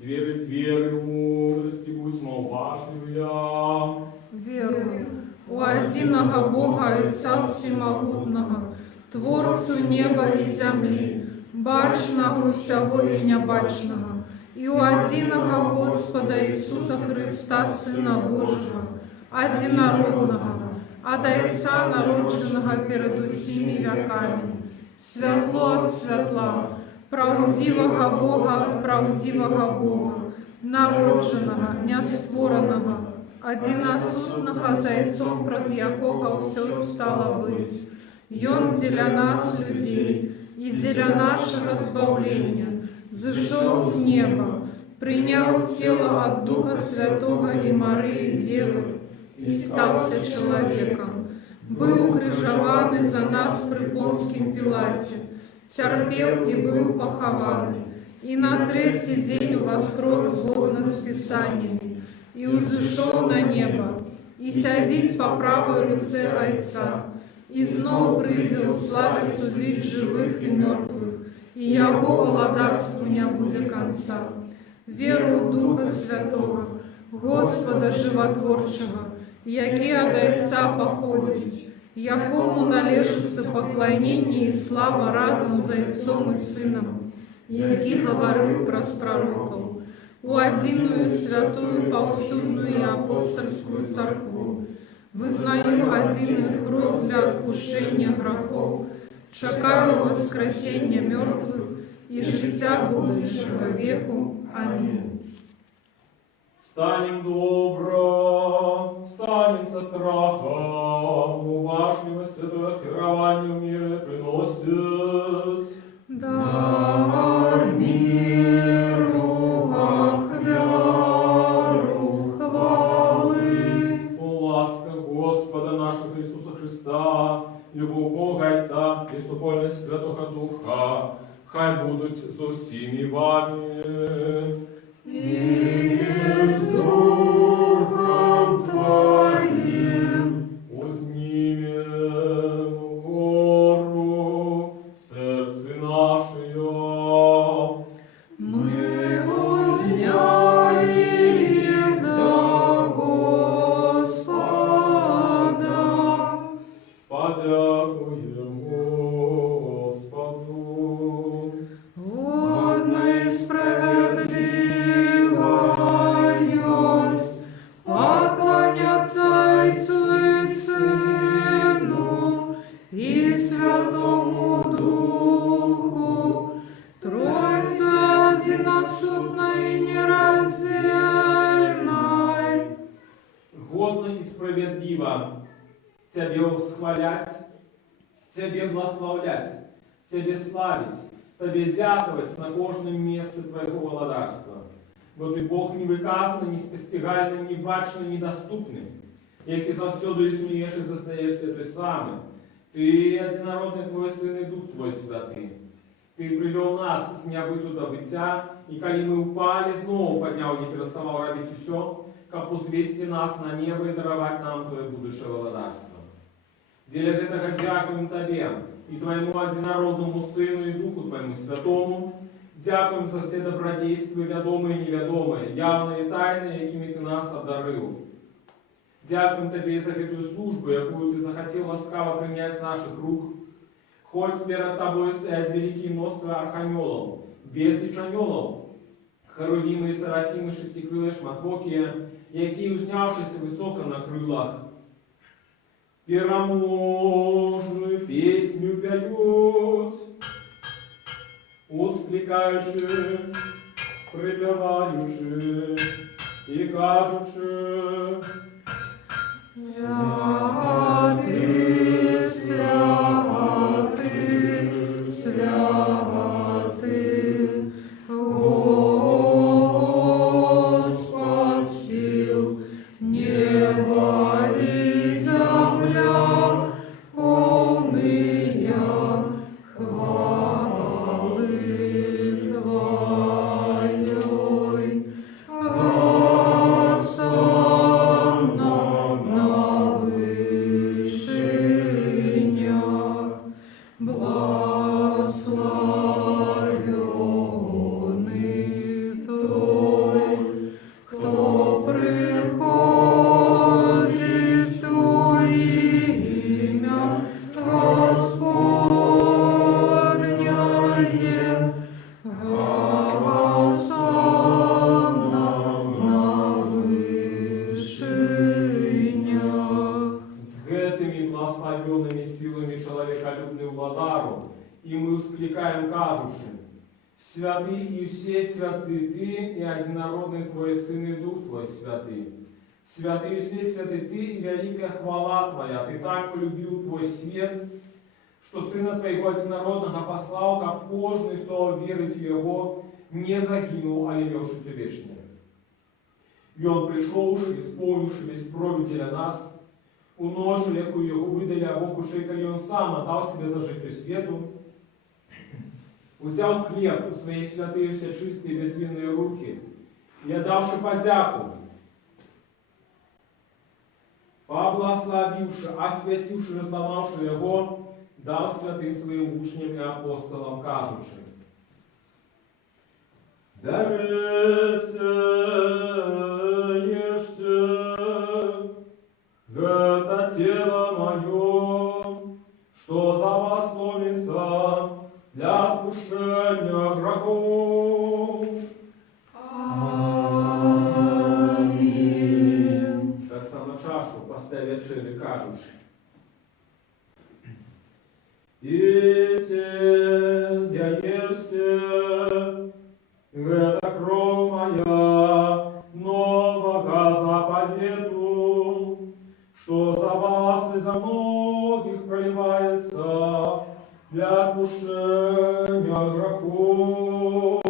Твердить веры, мудрости, будь молвашливая. Верую у единого Бога Отца Всемогутного, Творцу неба и земли, бачного всего и небачного, и у единого Господа Иисуса Христа, Сына Божьего, одинородного, от Отца народженного перед усими веками, светло от светла, правдивого Бога от правдивого Бога, народженного, нестворенного, одиносудного зайцом, праз якого все стало быть. И Он для нас, людей, и для нашего избавления, зашел с неба, принял тело от Духа Святого и Марии Девы, и стался человеком, был укрижован за нас при Понским Пилате, терпел и был похован, и на третий день воскрес злобно с Писаниями, и взошел на небо, и сядет по правой руце Отца, и снова придет в славе судить живых и мертвых, и Его владарству не будет конца. Веру в Духа Святого, Господа Животворчего, який от Отца походить, якому належится поклонение и слава разом за Отцом и Сыном, який говорил про пророков, у одиную святую, повсюдную и апостольскую церкву, вызнаю один кровь для откушения грехов, чекаю воскресения мертвых и життя будущего веку. Аминь. Станем добро, станем со страхом, уважливо святое херованию мира приносит. Дар миру веру хвалы. Ласка Господа нашего Иисуса Христа, любов Бога Отца и супольность Святого Духа, хай будуть со всеми вами. И с Духом Твоим. Вознимем гору сердце наше. Мы возняли до Господа. Подякуем Господу. Годна и справедливость поклоняться Отцу и Сыну и Святому Духу, Троице одиносудной и нераздельной. Годно и справедливо Тебе восхвалять, Тебе благословлять, Тебе славить, Тебе дяковать на кожном месте Твоего владарства. Бо Ты Бог невыказанный, неспостигальный, небачный, недоступный, який завсёду існуєш і зостаєшся той самий. Ти одинородний Твой Сын и Дух Твой Святый. Ты привел нас с нябыту до быця, и коли мы упали, снова поднял, не переставал робить все, как узвести нас на небо и даровать нам Твое будущее владарство. Деля гэтага дякуем Тебе и Твоему одинородному Сыну и Духу Твоему Святому. Дякуем за все добродействия, вядомые и невядомые, явные и тайные, якими Ты нас одарил. Дякуем Тебе за эту службу, якую Ты захотел ласкаво принять с наших рук. Хоть перед Тобой стоять великие множество архангелов, безліч анgelов, Херувимы и Серафимы, шестикрылые, шматвокие, якие, узнявшиеся высоко на крылах, пераможную песню поют, ускликаючи, припеваючи и кажучи: Святый, святый, святый, Господь сил, небо и земля, полные хвалы Твоей. Осанна на вышинях, благословенный Той, кто приходит во имя Господняє. Осанна на вышинях. с гэтыми благословенными силами человеколюбный владару, и мы ускликаем, кажучи: святый и все святы Ты, и одинородный Твой Сын и Дух Твой святый. Святый и все святы Ты, и великая хвала Твоя. Ты так полюбил Твой свет, что Сына Твоего одинородного послал, как кожный, кто верить в Его, не загинул, а имел життя вечное. И Он пришел, исполнивши весь провід для нас, у ношу, яку Його видали, а Бог уже, коли Он сам отдал себе за життя свету, взял хлеб у своей святые, все чистые, безвинные руки, и отдавши подяку, поблагословивши, освятивши, разломавши Его, дал святым своим учням и апостолам, кажучи: «Берите, ешьте, это тело мое, что за вас ломится для отпущения грехов». Аминь. Так само чашу поставь вечери, кажучи: «Идите, з'їжте, это кровь моя, нового заповету, что за вас и за многих проливается для отпущения грехов».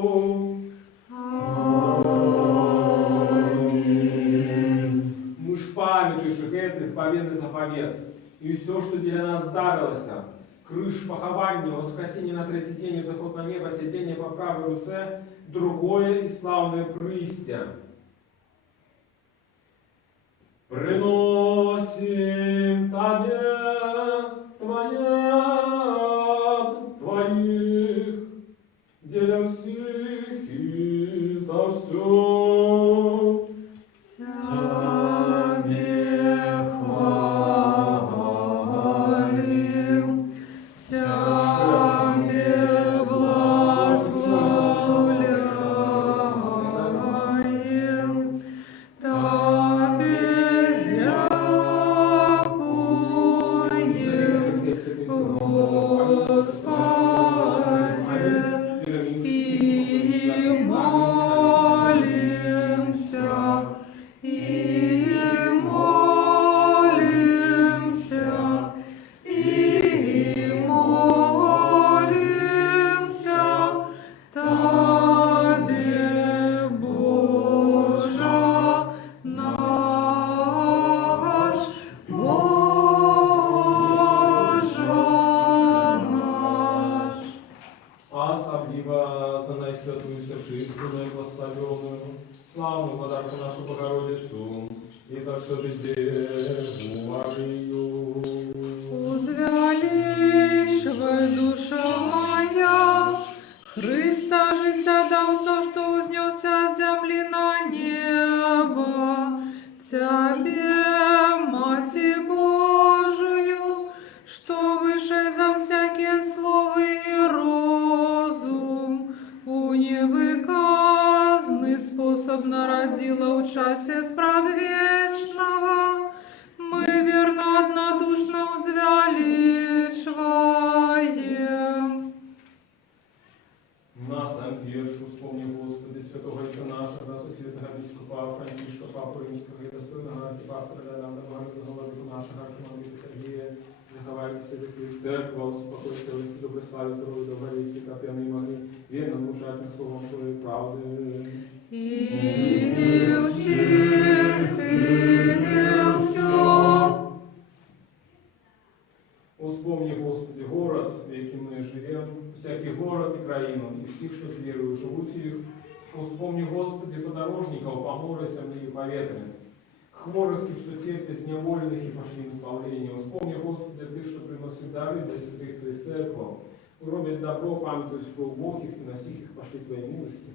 Аминь. Мы ж памятуючи гэты заповедный заповед, и все, что для нас здарилося, крыш поховання, воскресіння на третій день, заход на небо, сидіння по правій руце, другое и славное пристя. Приносим Тебе, Твоих, для всех и за все. Тебе хвалим, Тебе благословляем, Тебе дякуем, Господи, и молимся, и и святую, всечистую, и благословенную, славную подарку нашу Богородицу, и за все же Деву Марию. Узвялишь, душа моя, Христа життя дав то, что узнесся от земли на небо. Тебе, Мати Божию, что выше за всякие слова и розум, у невыказный способ народила участие с предвечного, мы верно однодушно узвяличваем. Нас, Ампиршу, вспомни, Господи, святого Отца нашего, сосветного епископа Францишка, Папу Римского и достойного архипастора Леонарда Богородица, владыку нашего архимандрита Сергея, заховайте себе в церкви, успокой целости, доброй славе, здоровья, долголетия, как пьяные могли, верно внушать словом Твоей правды. И всех, и не все. Вспомни, Господи, город, в яким мы живем, всякий город и краину, и всех, что с верою живут их. Вспомни, Господи, подорожников, поморися мне и поветрен. Хворых, и что терпят, невольных и пошли в исполнение. Вспомни, Господи, Ты, что приносит дары для святых Твоих церквов, робят добро, памятуясь про убогих, и на сих их пошли Твои милости.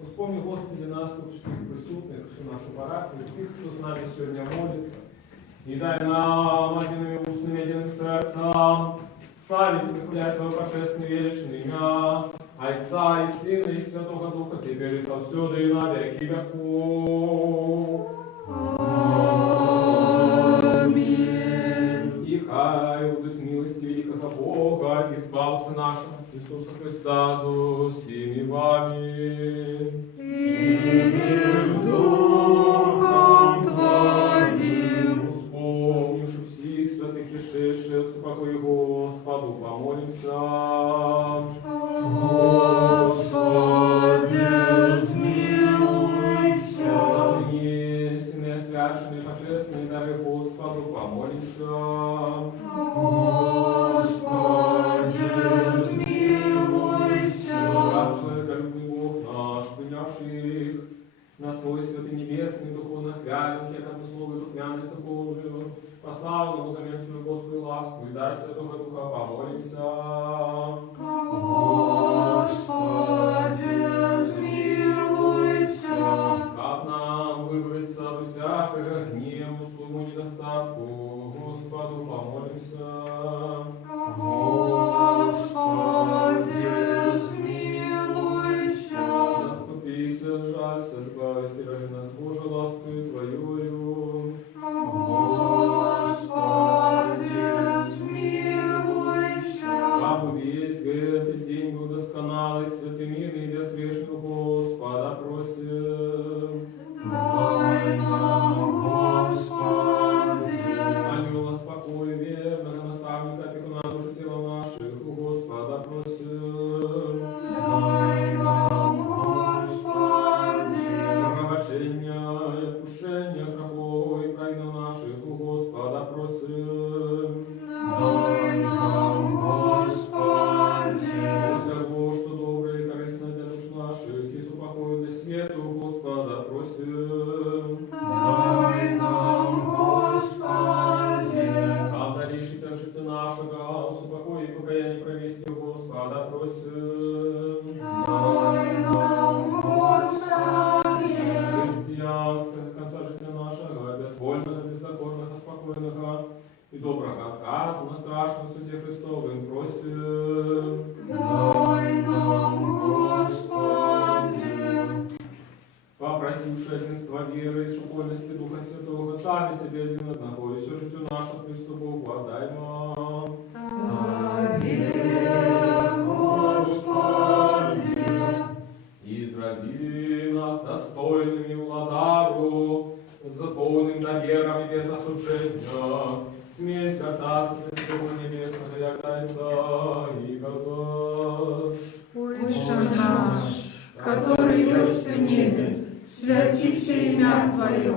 Вспомни, Господи, нас тут всех присутных, всю нашу парафию, тех, кто с нами сегодня молится. И дай нам одними устными, единым сердцем славить и выхвалять Твое божественное вечное имя, Отца и Сына и Святого Духа, теперь и совсюду и на веки веков. Аминь. И хай будут милости великого Бога, избавца нашего Иисуса Христа, со всеми вами. И с Духом Твоим. Вспомнивши всех святых и шедших, упокой Господу, помолимся. Господи, смилуйся. За принесенные, святшие, божественные дары Господу, помолимся. Господи, смилуйся. Раб человеколюбный Бог наш, принявших на свой святый небесный духовно хвален, как однословие духмяность духовную, пославному замен свою Господу ласку и дар Святого Духа, помолимся. Господи, смилуйся. Как нам выбраться от всякого гневу, сумму недостатку, Господу помолимся. Господи, смилуйся. Заступися, жалься, избави, стиражи нас Божию ласкою Твоею. Господи, смилуйся. Как весь этот день был досконалый, святый, мирный и безгрешный Господа просим. Дай нам, Господи. Молю вас покоя верного наставника, опекуна души тела наших, у Господа просим. Дай нам, Господи. Провождения и отпущения грехов и правил наших, у Господа просим. Дай нам, Господи. Всего, что доброе и корыстное для душ наших, и супокою для свету, у Господа просим. Дай нам, Господи. Когда решит ожиться нашего, супокой и покаяние провести, у Господа просим. Дай нам, Господи. Христианского конца життя нашего, безвольного, бездокорного, спокойного и доброго отказу на страшном суде Христовым просим. Дай нам, Господи. Попросивши единства веры и супольности Духа Святого, сами себе один одного, и все житию нашу Христу Богу отдаймо. Тебе, Господи. Израби нас достойными владару, заполним довером и без осуждения, смей святаться для Святого Небесного, як Тайца и Господь. Отче наш, который есть в небе, святися имя Твое,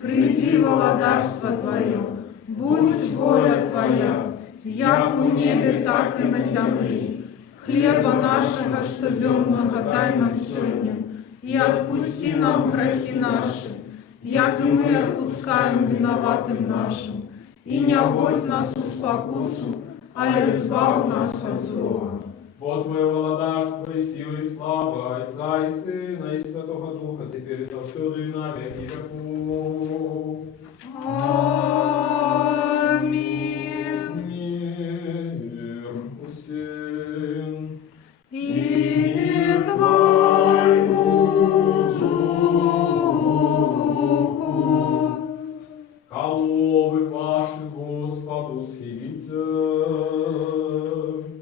приди володарство Твое, будь воля Твоя, як у небе, так и на земле. хлеба нашего, что дёмного дай нам сегодня, и отпусти нам грехи наши, як и мы отпускаем виноватым нашим, и не вводь нас в спокусу, але избавь нас от злого. Бо Твое владарство и сила и слава Отца и Сына и Святого Духа, теперь и повсюду и на веки веков. Аминь. Мир усім. И Твоему Духу. Головы ваши Господу схилите.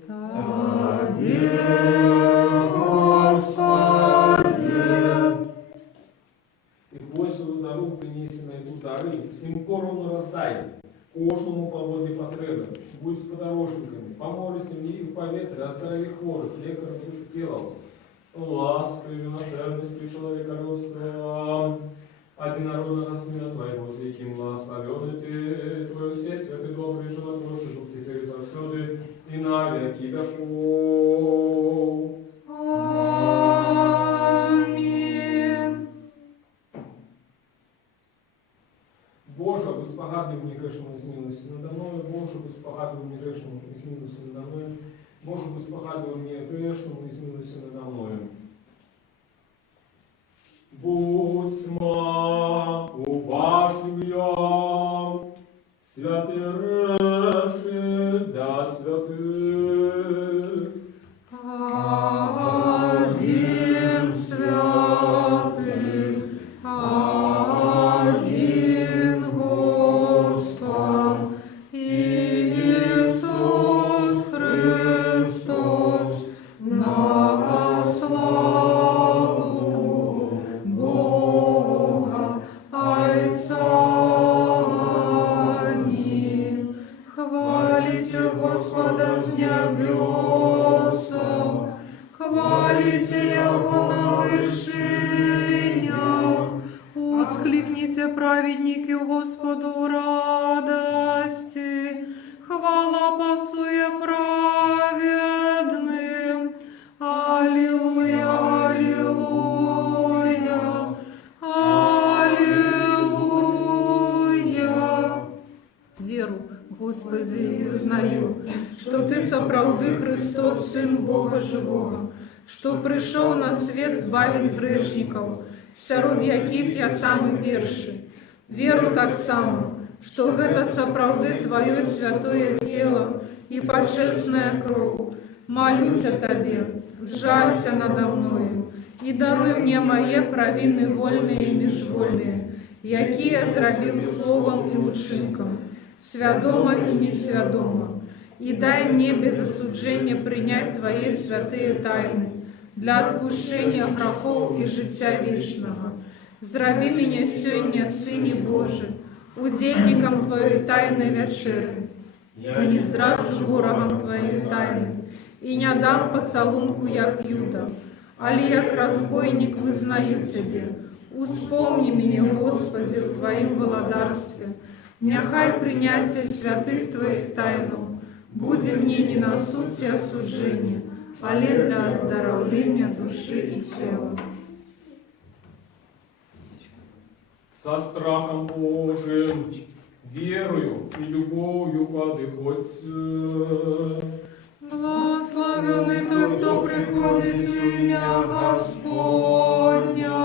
Тебе, Господи. И Господу дару принесенные тут дары, всім поровну роздай, кожному по воді потреби, будь сподорожниками, помолися мені і в повітря, оздорові хворих, лекаря душу тіла, ласкою, милосердностью человека родства, одинародного Сына Твоего, с яким благословенный Ты, Твой все святый, добрый, животворчий Дух, теперь и завсёды, и на веки веков. Аминь. Боже, будь спогадливым мне грешному, измилуйся надо мною. Боже, будь спогадливым мне грешному, измилуйся надо мною. Боже, будь спогадливым мне грешному, измилуйся надо мною. Будь сма уважлив я, святые реши для святых. Один святый, один Господь, Иисус Христос, на славу Бога Отца. Аминь. Хвалите Господа с небесов, хвалите Его на вышинях, ускликните праведники Господу в радости, хвала пасуе праведным. Аллилуйя, аллилуйя, аллилуйя. Веру, Господи, вызнаю, что Ты соправды Христос, Сын Бога Живого, что пришел на свет збавить грешников, сярод яких я самый перший. Веру так само, что это соправды Твое святое тело и почестная кровь. Молюсь о Тебе, сжалься надо мною, и даруй мне мои провины вольные и межвольные, які я зробив словом и учинком, свядомо и несвядомо, и дай мне без осуджения принять Твои святые тайны для отпущения грехов и життя вечного. Зроби меня сегодня, Сыне Божий, удельником Твоей тайной вечери. Я не зраджу ворогам Твоей тайны, и не дам поцелунку, як Юда, али як разбойник вызнаю Тебе. Успомни меня, Господи, в Твоем володарстве. Нехай принятие святых Твоих тайнов будет мне не на суд и осуждение, але для оздоровления души и тела. Со страхом Божиим, верою и любовью подыходь. Благословенный тот, кто приходит в имя Господня.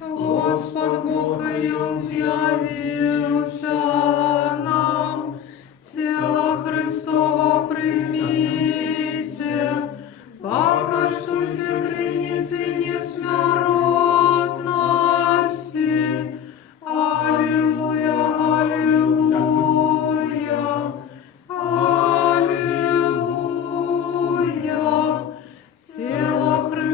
Господь Бог и Он явился нам. Тело Христово примите, покаштуйте грибницы несмяротности. Аллилуйя, аллилуйя, аллилуйя. Тело Христово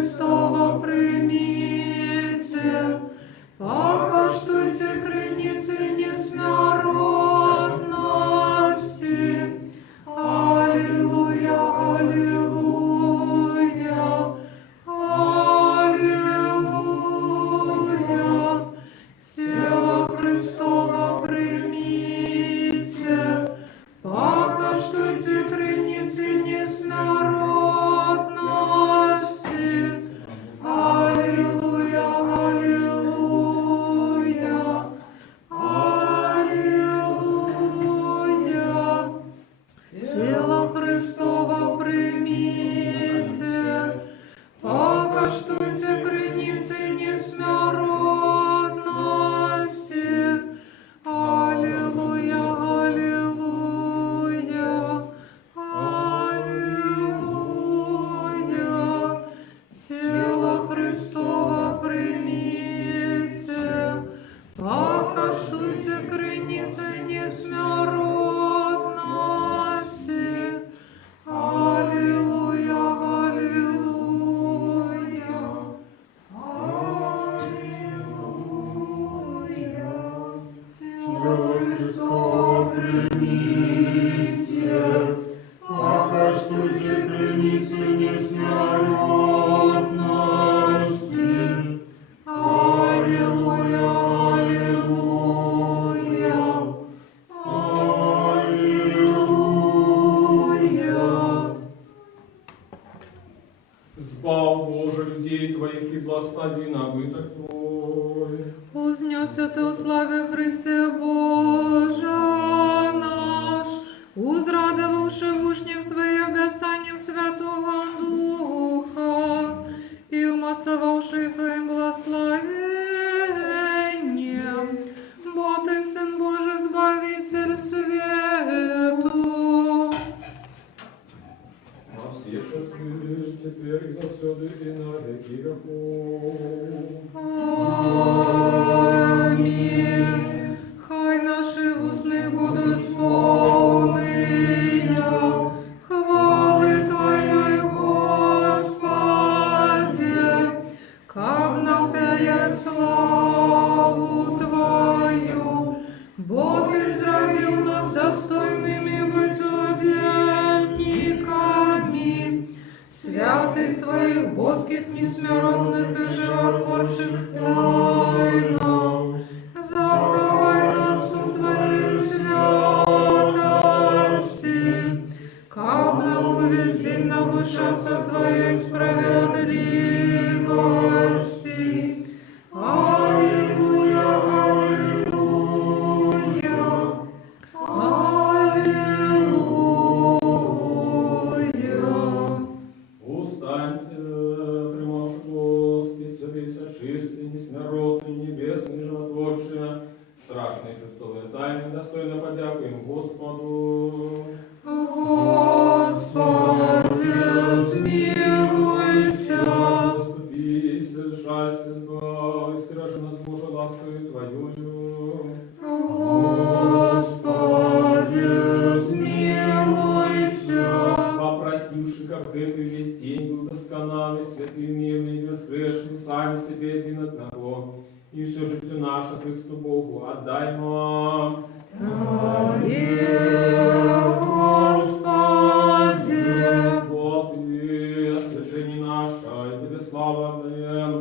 судей Твоих, и благослови набыток Твой. Узнесся Ти у славі Христе Боже наш, узрадивши в учнів Твоїх обіцянням Святого Духа, і умацовавши їх Твоїм благословенням, бо Ти, Син Божий, Збавитель свету. А все часы, теперь и завсёды, и на веки веков. Амінь. Хай наші усни будуть сповнення хвали Твоей, Господи, как нам пеет славу Твою, Бог изравил нас достойными быть удельниками святых Твоих боских, несмиренных и животворчих тайнах. Заховай нас у Твоей святости, как нам увесь день навышаться Твоей справедливости. Аллилуйя, аллилуйя, аллилуйя. Устаньте, примавши Господи, святый, всечистый, несмиротный, небесный, животворчий, страшные Христовые тайны, достойно подякуем Господу. Господи, смилуйся. Заступись, сжалься, сбавись, стражи нас Божьей ласкою Твоею. Господи, смилуйся. Попросивши, как ты весь день был доскональный, святый, мирный, безгрешный, сами себе один одного, и все же все наше Христу Богу отдай нам. Господи, Вот и освящение наше, и Тебе слава отдаем,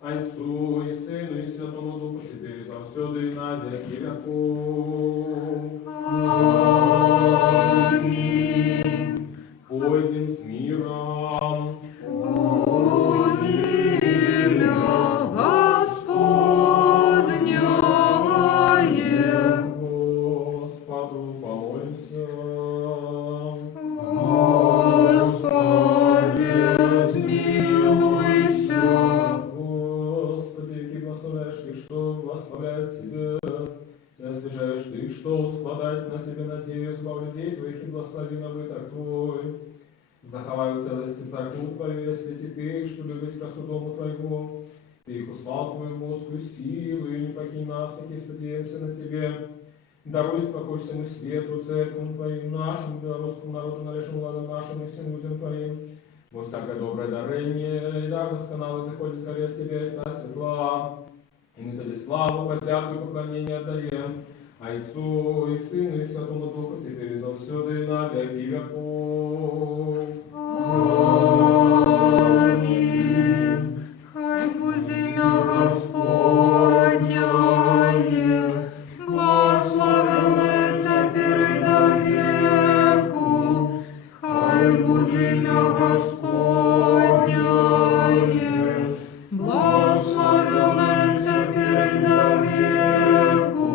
Отцу и Сыну и Святому Духу, теперь и завсёды и на веки веков. аминь. Пойдем с миром. Имя Господнее. Господу помолимся. Господи, смилуйся. Господи, Ты благословляешь Ты, что благословляет Тебя. И освежаешь Ты, что складать на Тебе надею, избав людей Твоих и благослови набыток Твой. Заховай в целости церкву Твою, если Ты, что любить красу дому Твоего. Ты их услал Твою Божскую силу, и не покинь нас, и сподеемся на Тебе. Даруй спокой всему свету, церкву Твоим, нашему белорусскому народу, належному ладу нашим и всем людям Твоим. Во всякое доброе дарение, и дар досконалый заходит скорее от Тебя, Отца светла. И мы Тебе славу, подяку и поклонение отдаем, Отцу и Сыну и Святому Духу, теперь и завсёды и на веки веков. Аминь. Хай будет имя Господнее, благословенное теперь и до веку. Хай будет имя Господнее, благословенное теперь и до веку.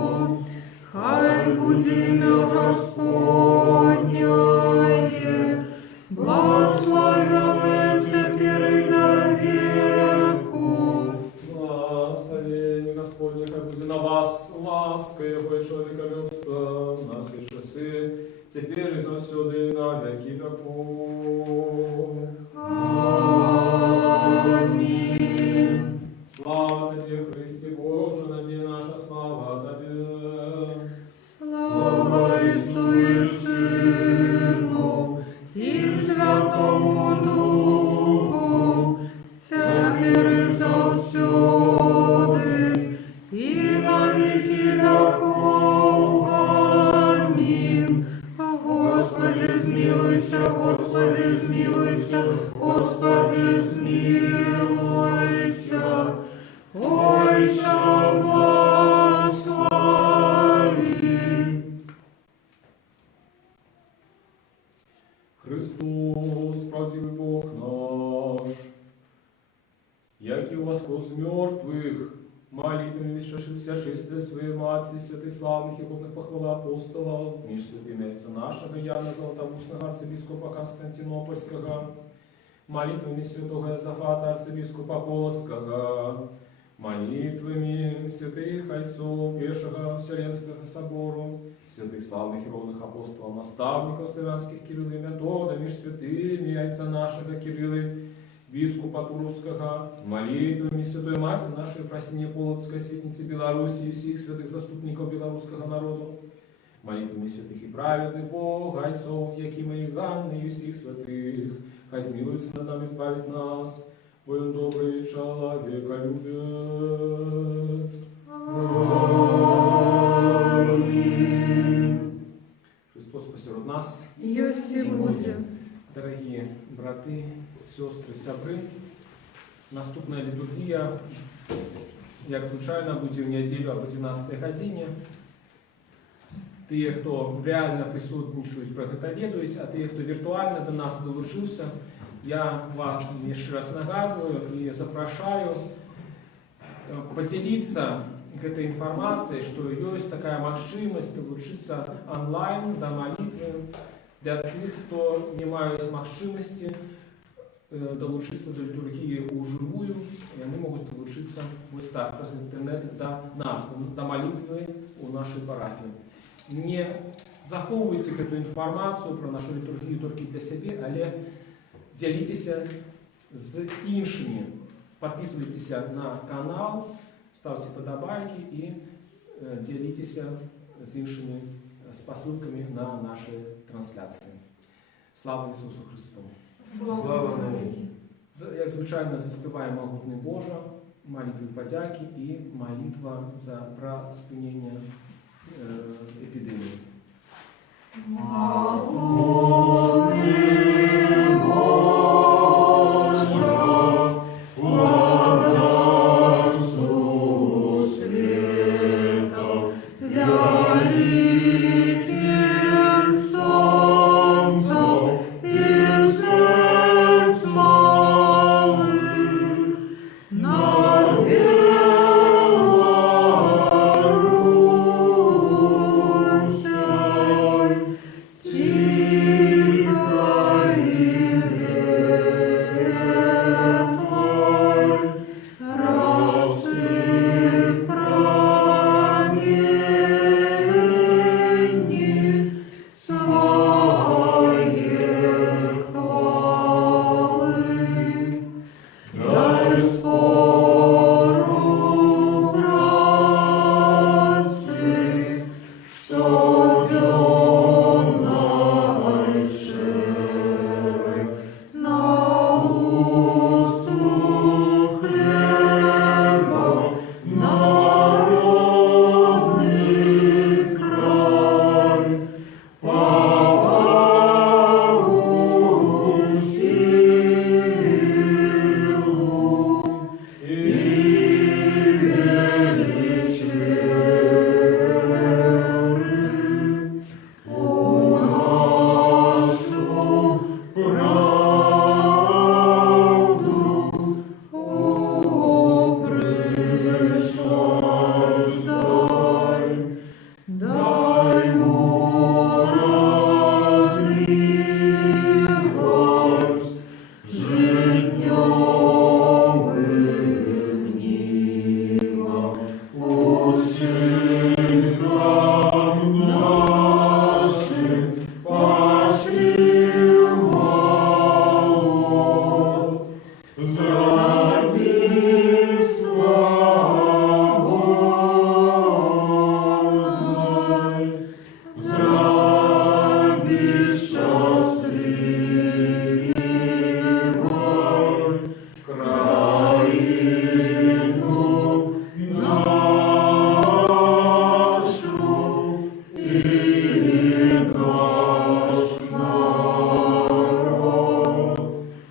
Хай будет имя Господнее, благословенное теперь и до веку. Благословение Господне, как будет на вас, ласка Его и человеколюбство, на все часы, теперь и завсёды и на веки веков. Аминь. Слава Тебе, Христе Боже, надея наша, слава Тебе. Слава Отцу и Сыну и Святому Духу, теперь и завсёды и на веки веков. Аминь. Господи, смилуйся, Господи, Як і воскрес мертвых, молитвами всячистые своей Матери, святых славных и годных похвала апостолов, між святыми отца нашего Яна Златоустного арцебископа Константинопольского, молитвами святого Иозафата арцебископа Полоцкого, молитвами святых отцов Пешего Вселенского собору, святых славных и ровных апостолов, наставников славянских Кирилла и Метода, меж святыми отца нашего Кириллы, бискупа Турского, молитвами святой Матери нашей Ефросинии Полоцкой, светницы Беларуси и всех святых заступников белорусского народа, молитвами святых и праведных Бога, отцов Якима и Ганны и всех святых, хай смилуется над нами, избавит нас, будем добрый человеколюбец. Аминь. Христос посеред нас. Йоси буде. Дорогі брати, сестри, сябри, наступна літургія, як звичайно, буде в неділю об 11 годині. Ті, хто реально присутнічують, про це ведають, а ті, хто віртуально до нас долучився, я вас ще раз нагадую і запрошую поділитися этой информацией, что есть такая возможность долучиться онлайн до молитвы для тех, кто не имеет возможности долучиться до литургии уживую, и они могут долучиться вот так, через интернет до нас, до молитвы у нашей парафии. Не заховывайте эту информацию про нашу литургию только для себя, але делитесь с іншими. Подписывайтесь на канал, ставьте подобайки и делитесь с іншими посылками на наши трансляции. Слава Ісусу Христу! Слава навіки. Як звичайно, заспіваємо могутний Боже, молитви подяки і молитва за проспинення епідемії.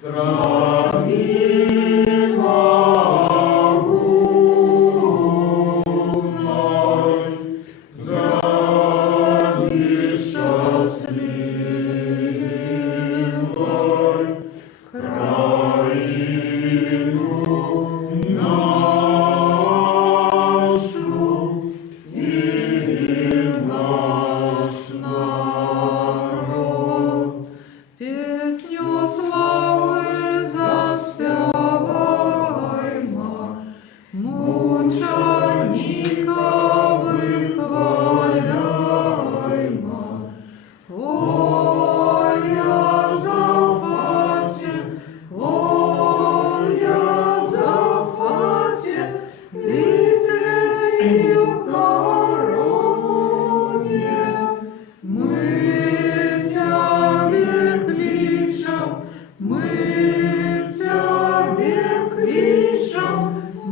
Сравни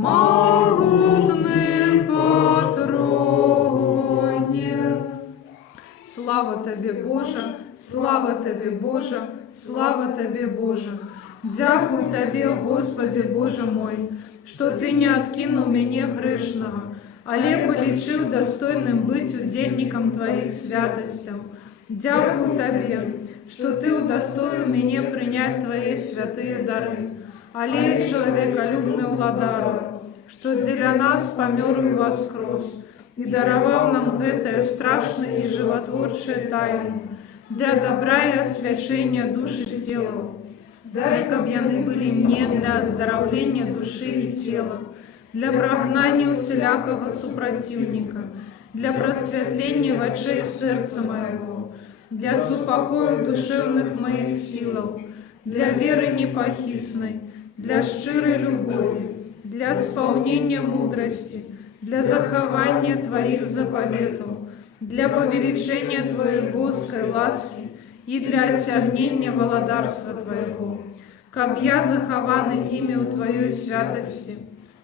могутним потроне. Слава Тобі, Боже, слава Тобі, Боже, слава Тобі, Боже. Дякую Тобі, Господи, Боже мой, що Ти не откинув мене грешного, але полічив достойним бути удельником Твоїх святостей. Дякую Тобі, що Ти удостоїв мене прийняти Твої святые дары, але человеколюбную владару, что для нас помер и воскрес, и даровал нам это страшное и животворчее тайну, для добра и освящения души и тела. Дай, каб яны были мне для оздоровления души и тела, для прогнания усялякого супротивника, для просветления в очей сердца моего, для супокою душевных моих силов, для веры непохисной, для щирой любови, для исполнения мудрости, для захования Твоих заповедов, для повеличения Твоей божеской ласки и для осягнения володарства Твоего. Каб я захованный ими у Твоей святости,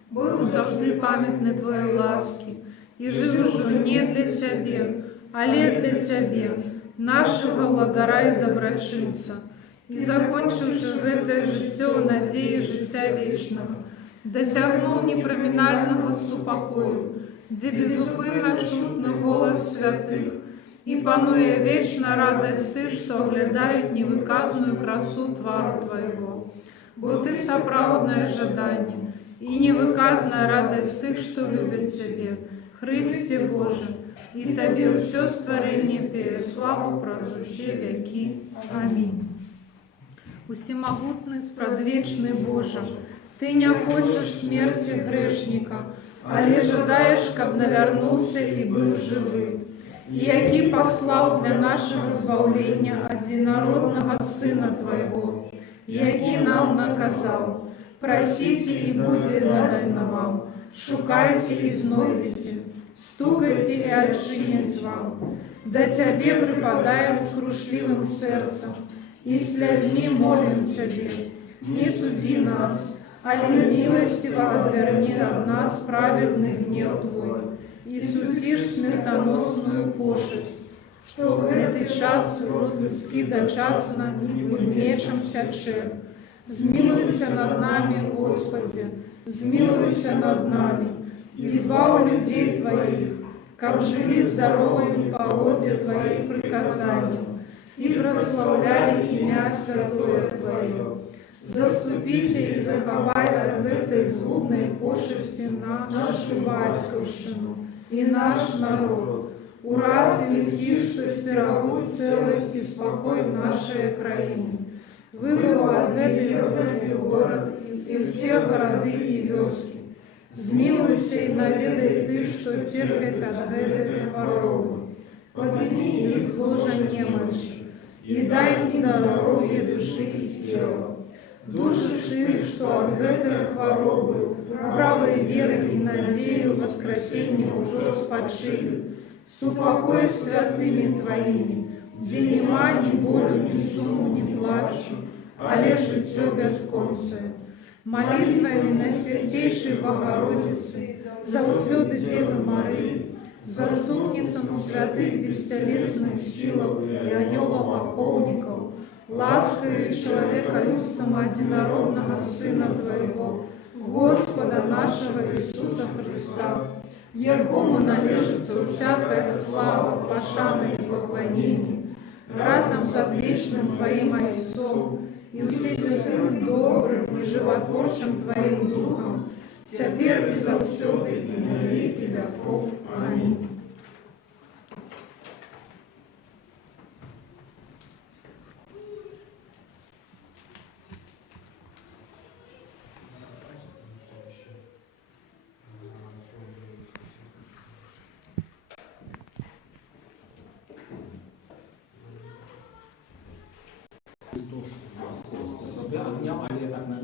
был завжди памятный Твоей ласки, и жил уже не для себе, але для Тебе, нашего владара и доброчинца, и закончивши в это життя у надії життя вічного, досягнув непроминального супокою, где безупинно чутно голос святых, и панує вічна радость тих, що оглядають невиказную красу твару Твоего. Бо Ты соправдное ожидание, и невыказная радость тих, что любят Тебе, Христе Боже, и Тебе все створение пеє славу про усі веки. Аминь. Усемогутный, спрадвечный Боже, Ты не хочешь смерти грешника, але жадаешь, каб навернулся и был живым. Який послал для нашего избавления одинородного Сына Твоего, який нам наказал: просите и будет дано вам, шукайте и знойдете, стукайте и отчинят вам. Да Тебе припадаем с крушливым сердцем, и слезни молим Тебе. Не суди нас, але милостиво отверни от нас праведный гнев Твой, и судишь смертоносную пошесть, что в этот час род людский дочасно не мечем сяче. Змилуйся над нами, Господи, змилуйся над нами, избавь людей Твоих, как жили здоровыми по воде Твоих приказаний, и прославляли имя святое Твое. Заступися и заховай в этой злобной пошести нашу батьківщину и наш народ. Урадуй всіх, що стерегуть целость и спокой нашей країни. Выбыл от этой город и все города и вёски. Змилуйся и наведай Ты, что терпят от этой хворобы. Подними их с ложа немощи и дай им здоровье души и тела. Души, что от этой хворобы, правой веры и надею воскресения уже спочили, супокой святыми Твоими, где нема ни болю, ни суму, ни плачу, але життя безконце. Молитвами на святейшей Богородице, завсёды Девы Марии, заступницам святых бестелесных силов и анgelов-охотников, ласкою человеколюбством одинородного Сына Твоего, Господа нашего Иисуса Христа, якому належится всякая слава, пошана и поклонение, разом с отличным Твоим Отцом и всесвятым добрым и животворчим Твоим Духом, теперь и завсёды и на веки веков. Аминь. Христос воскрес. Обнял, а я так на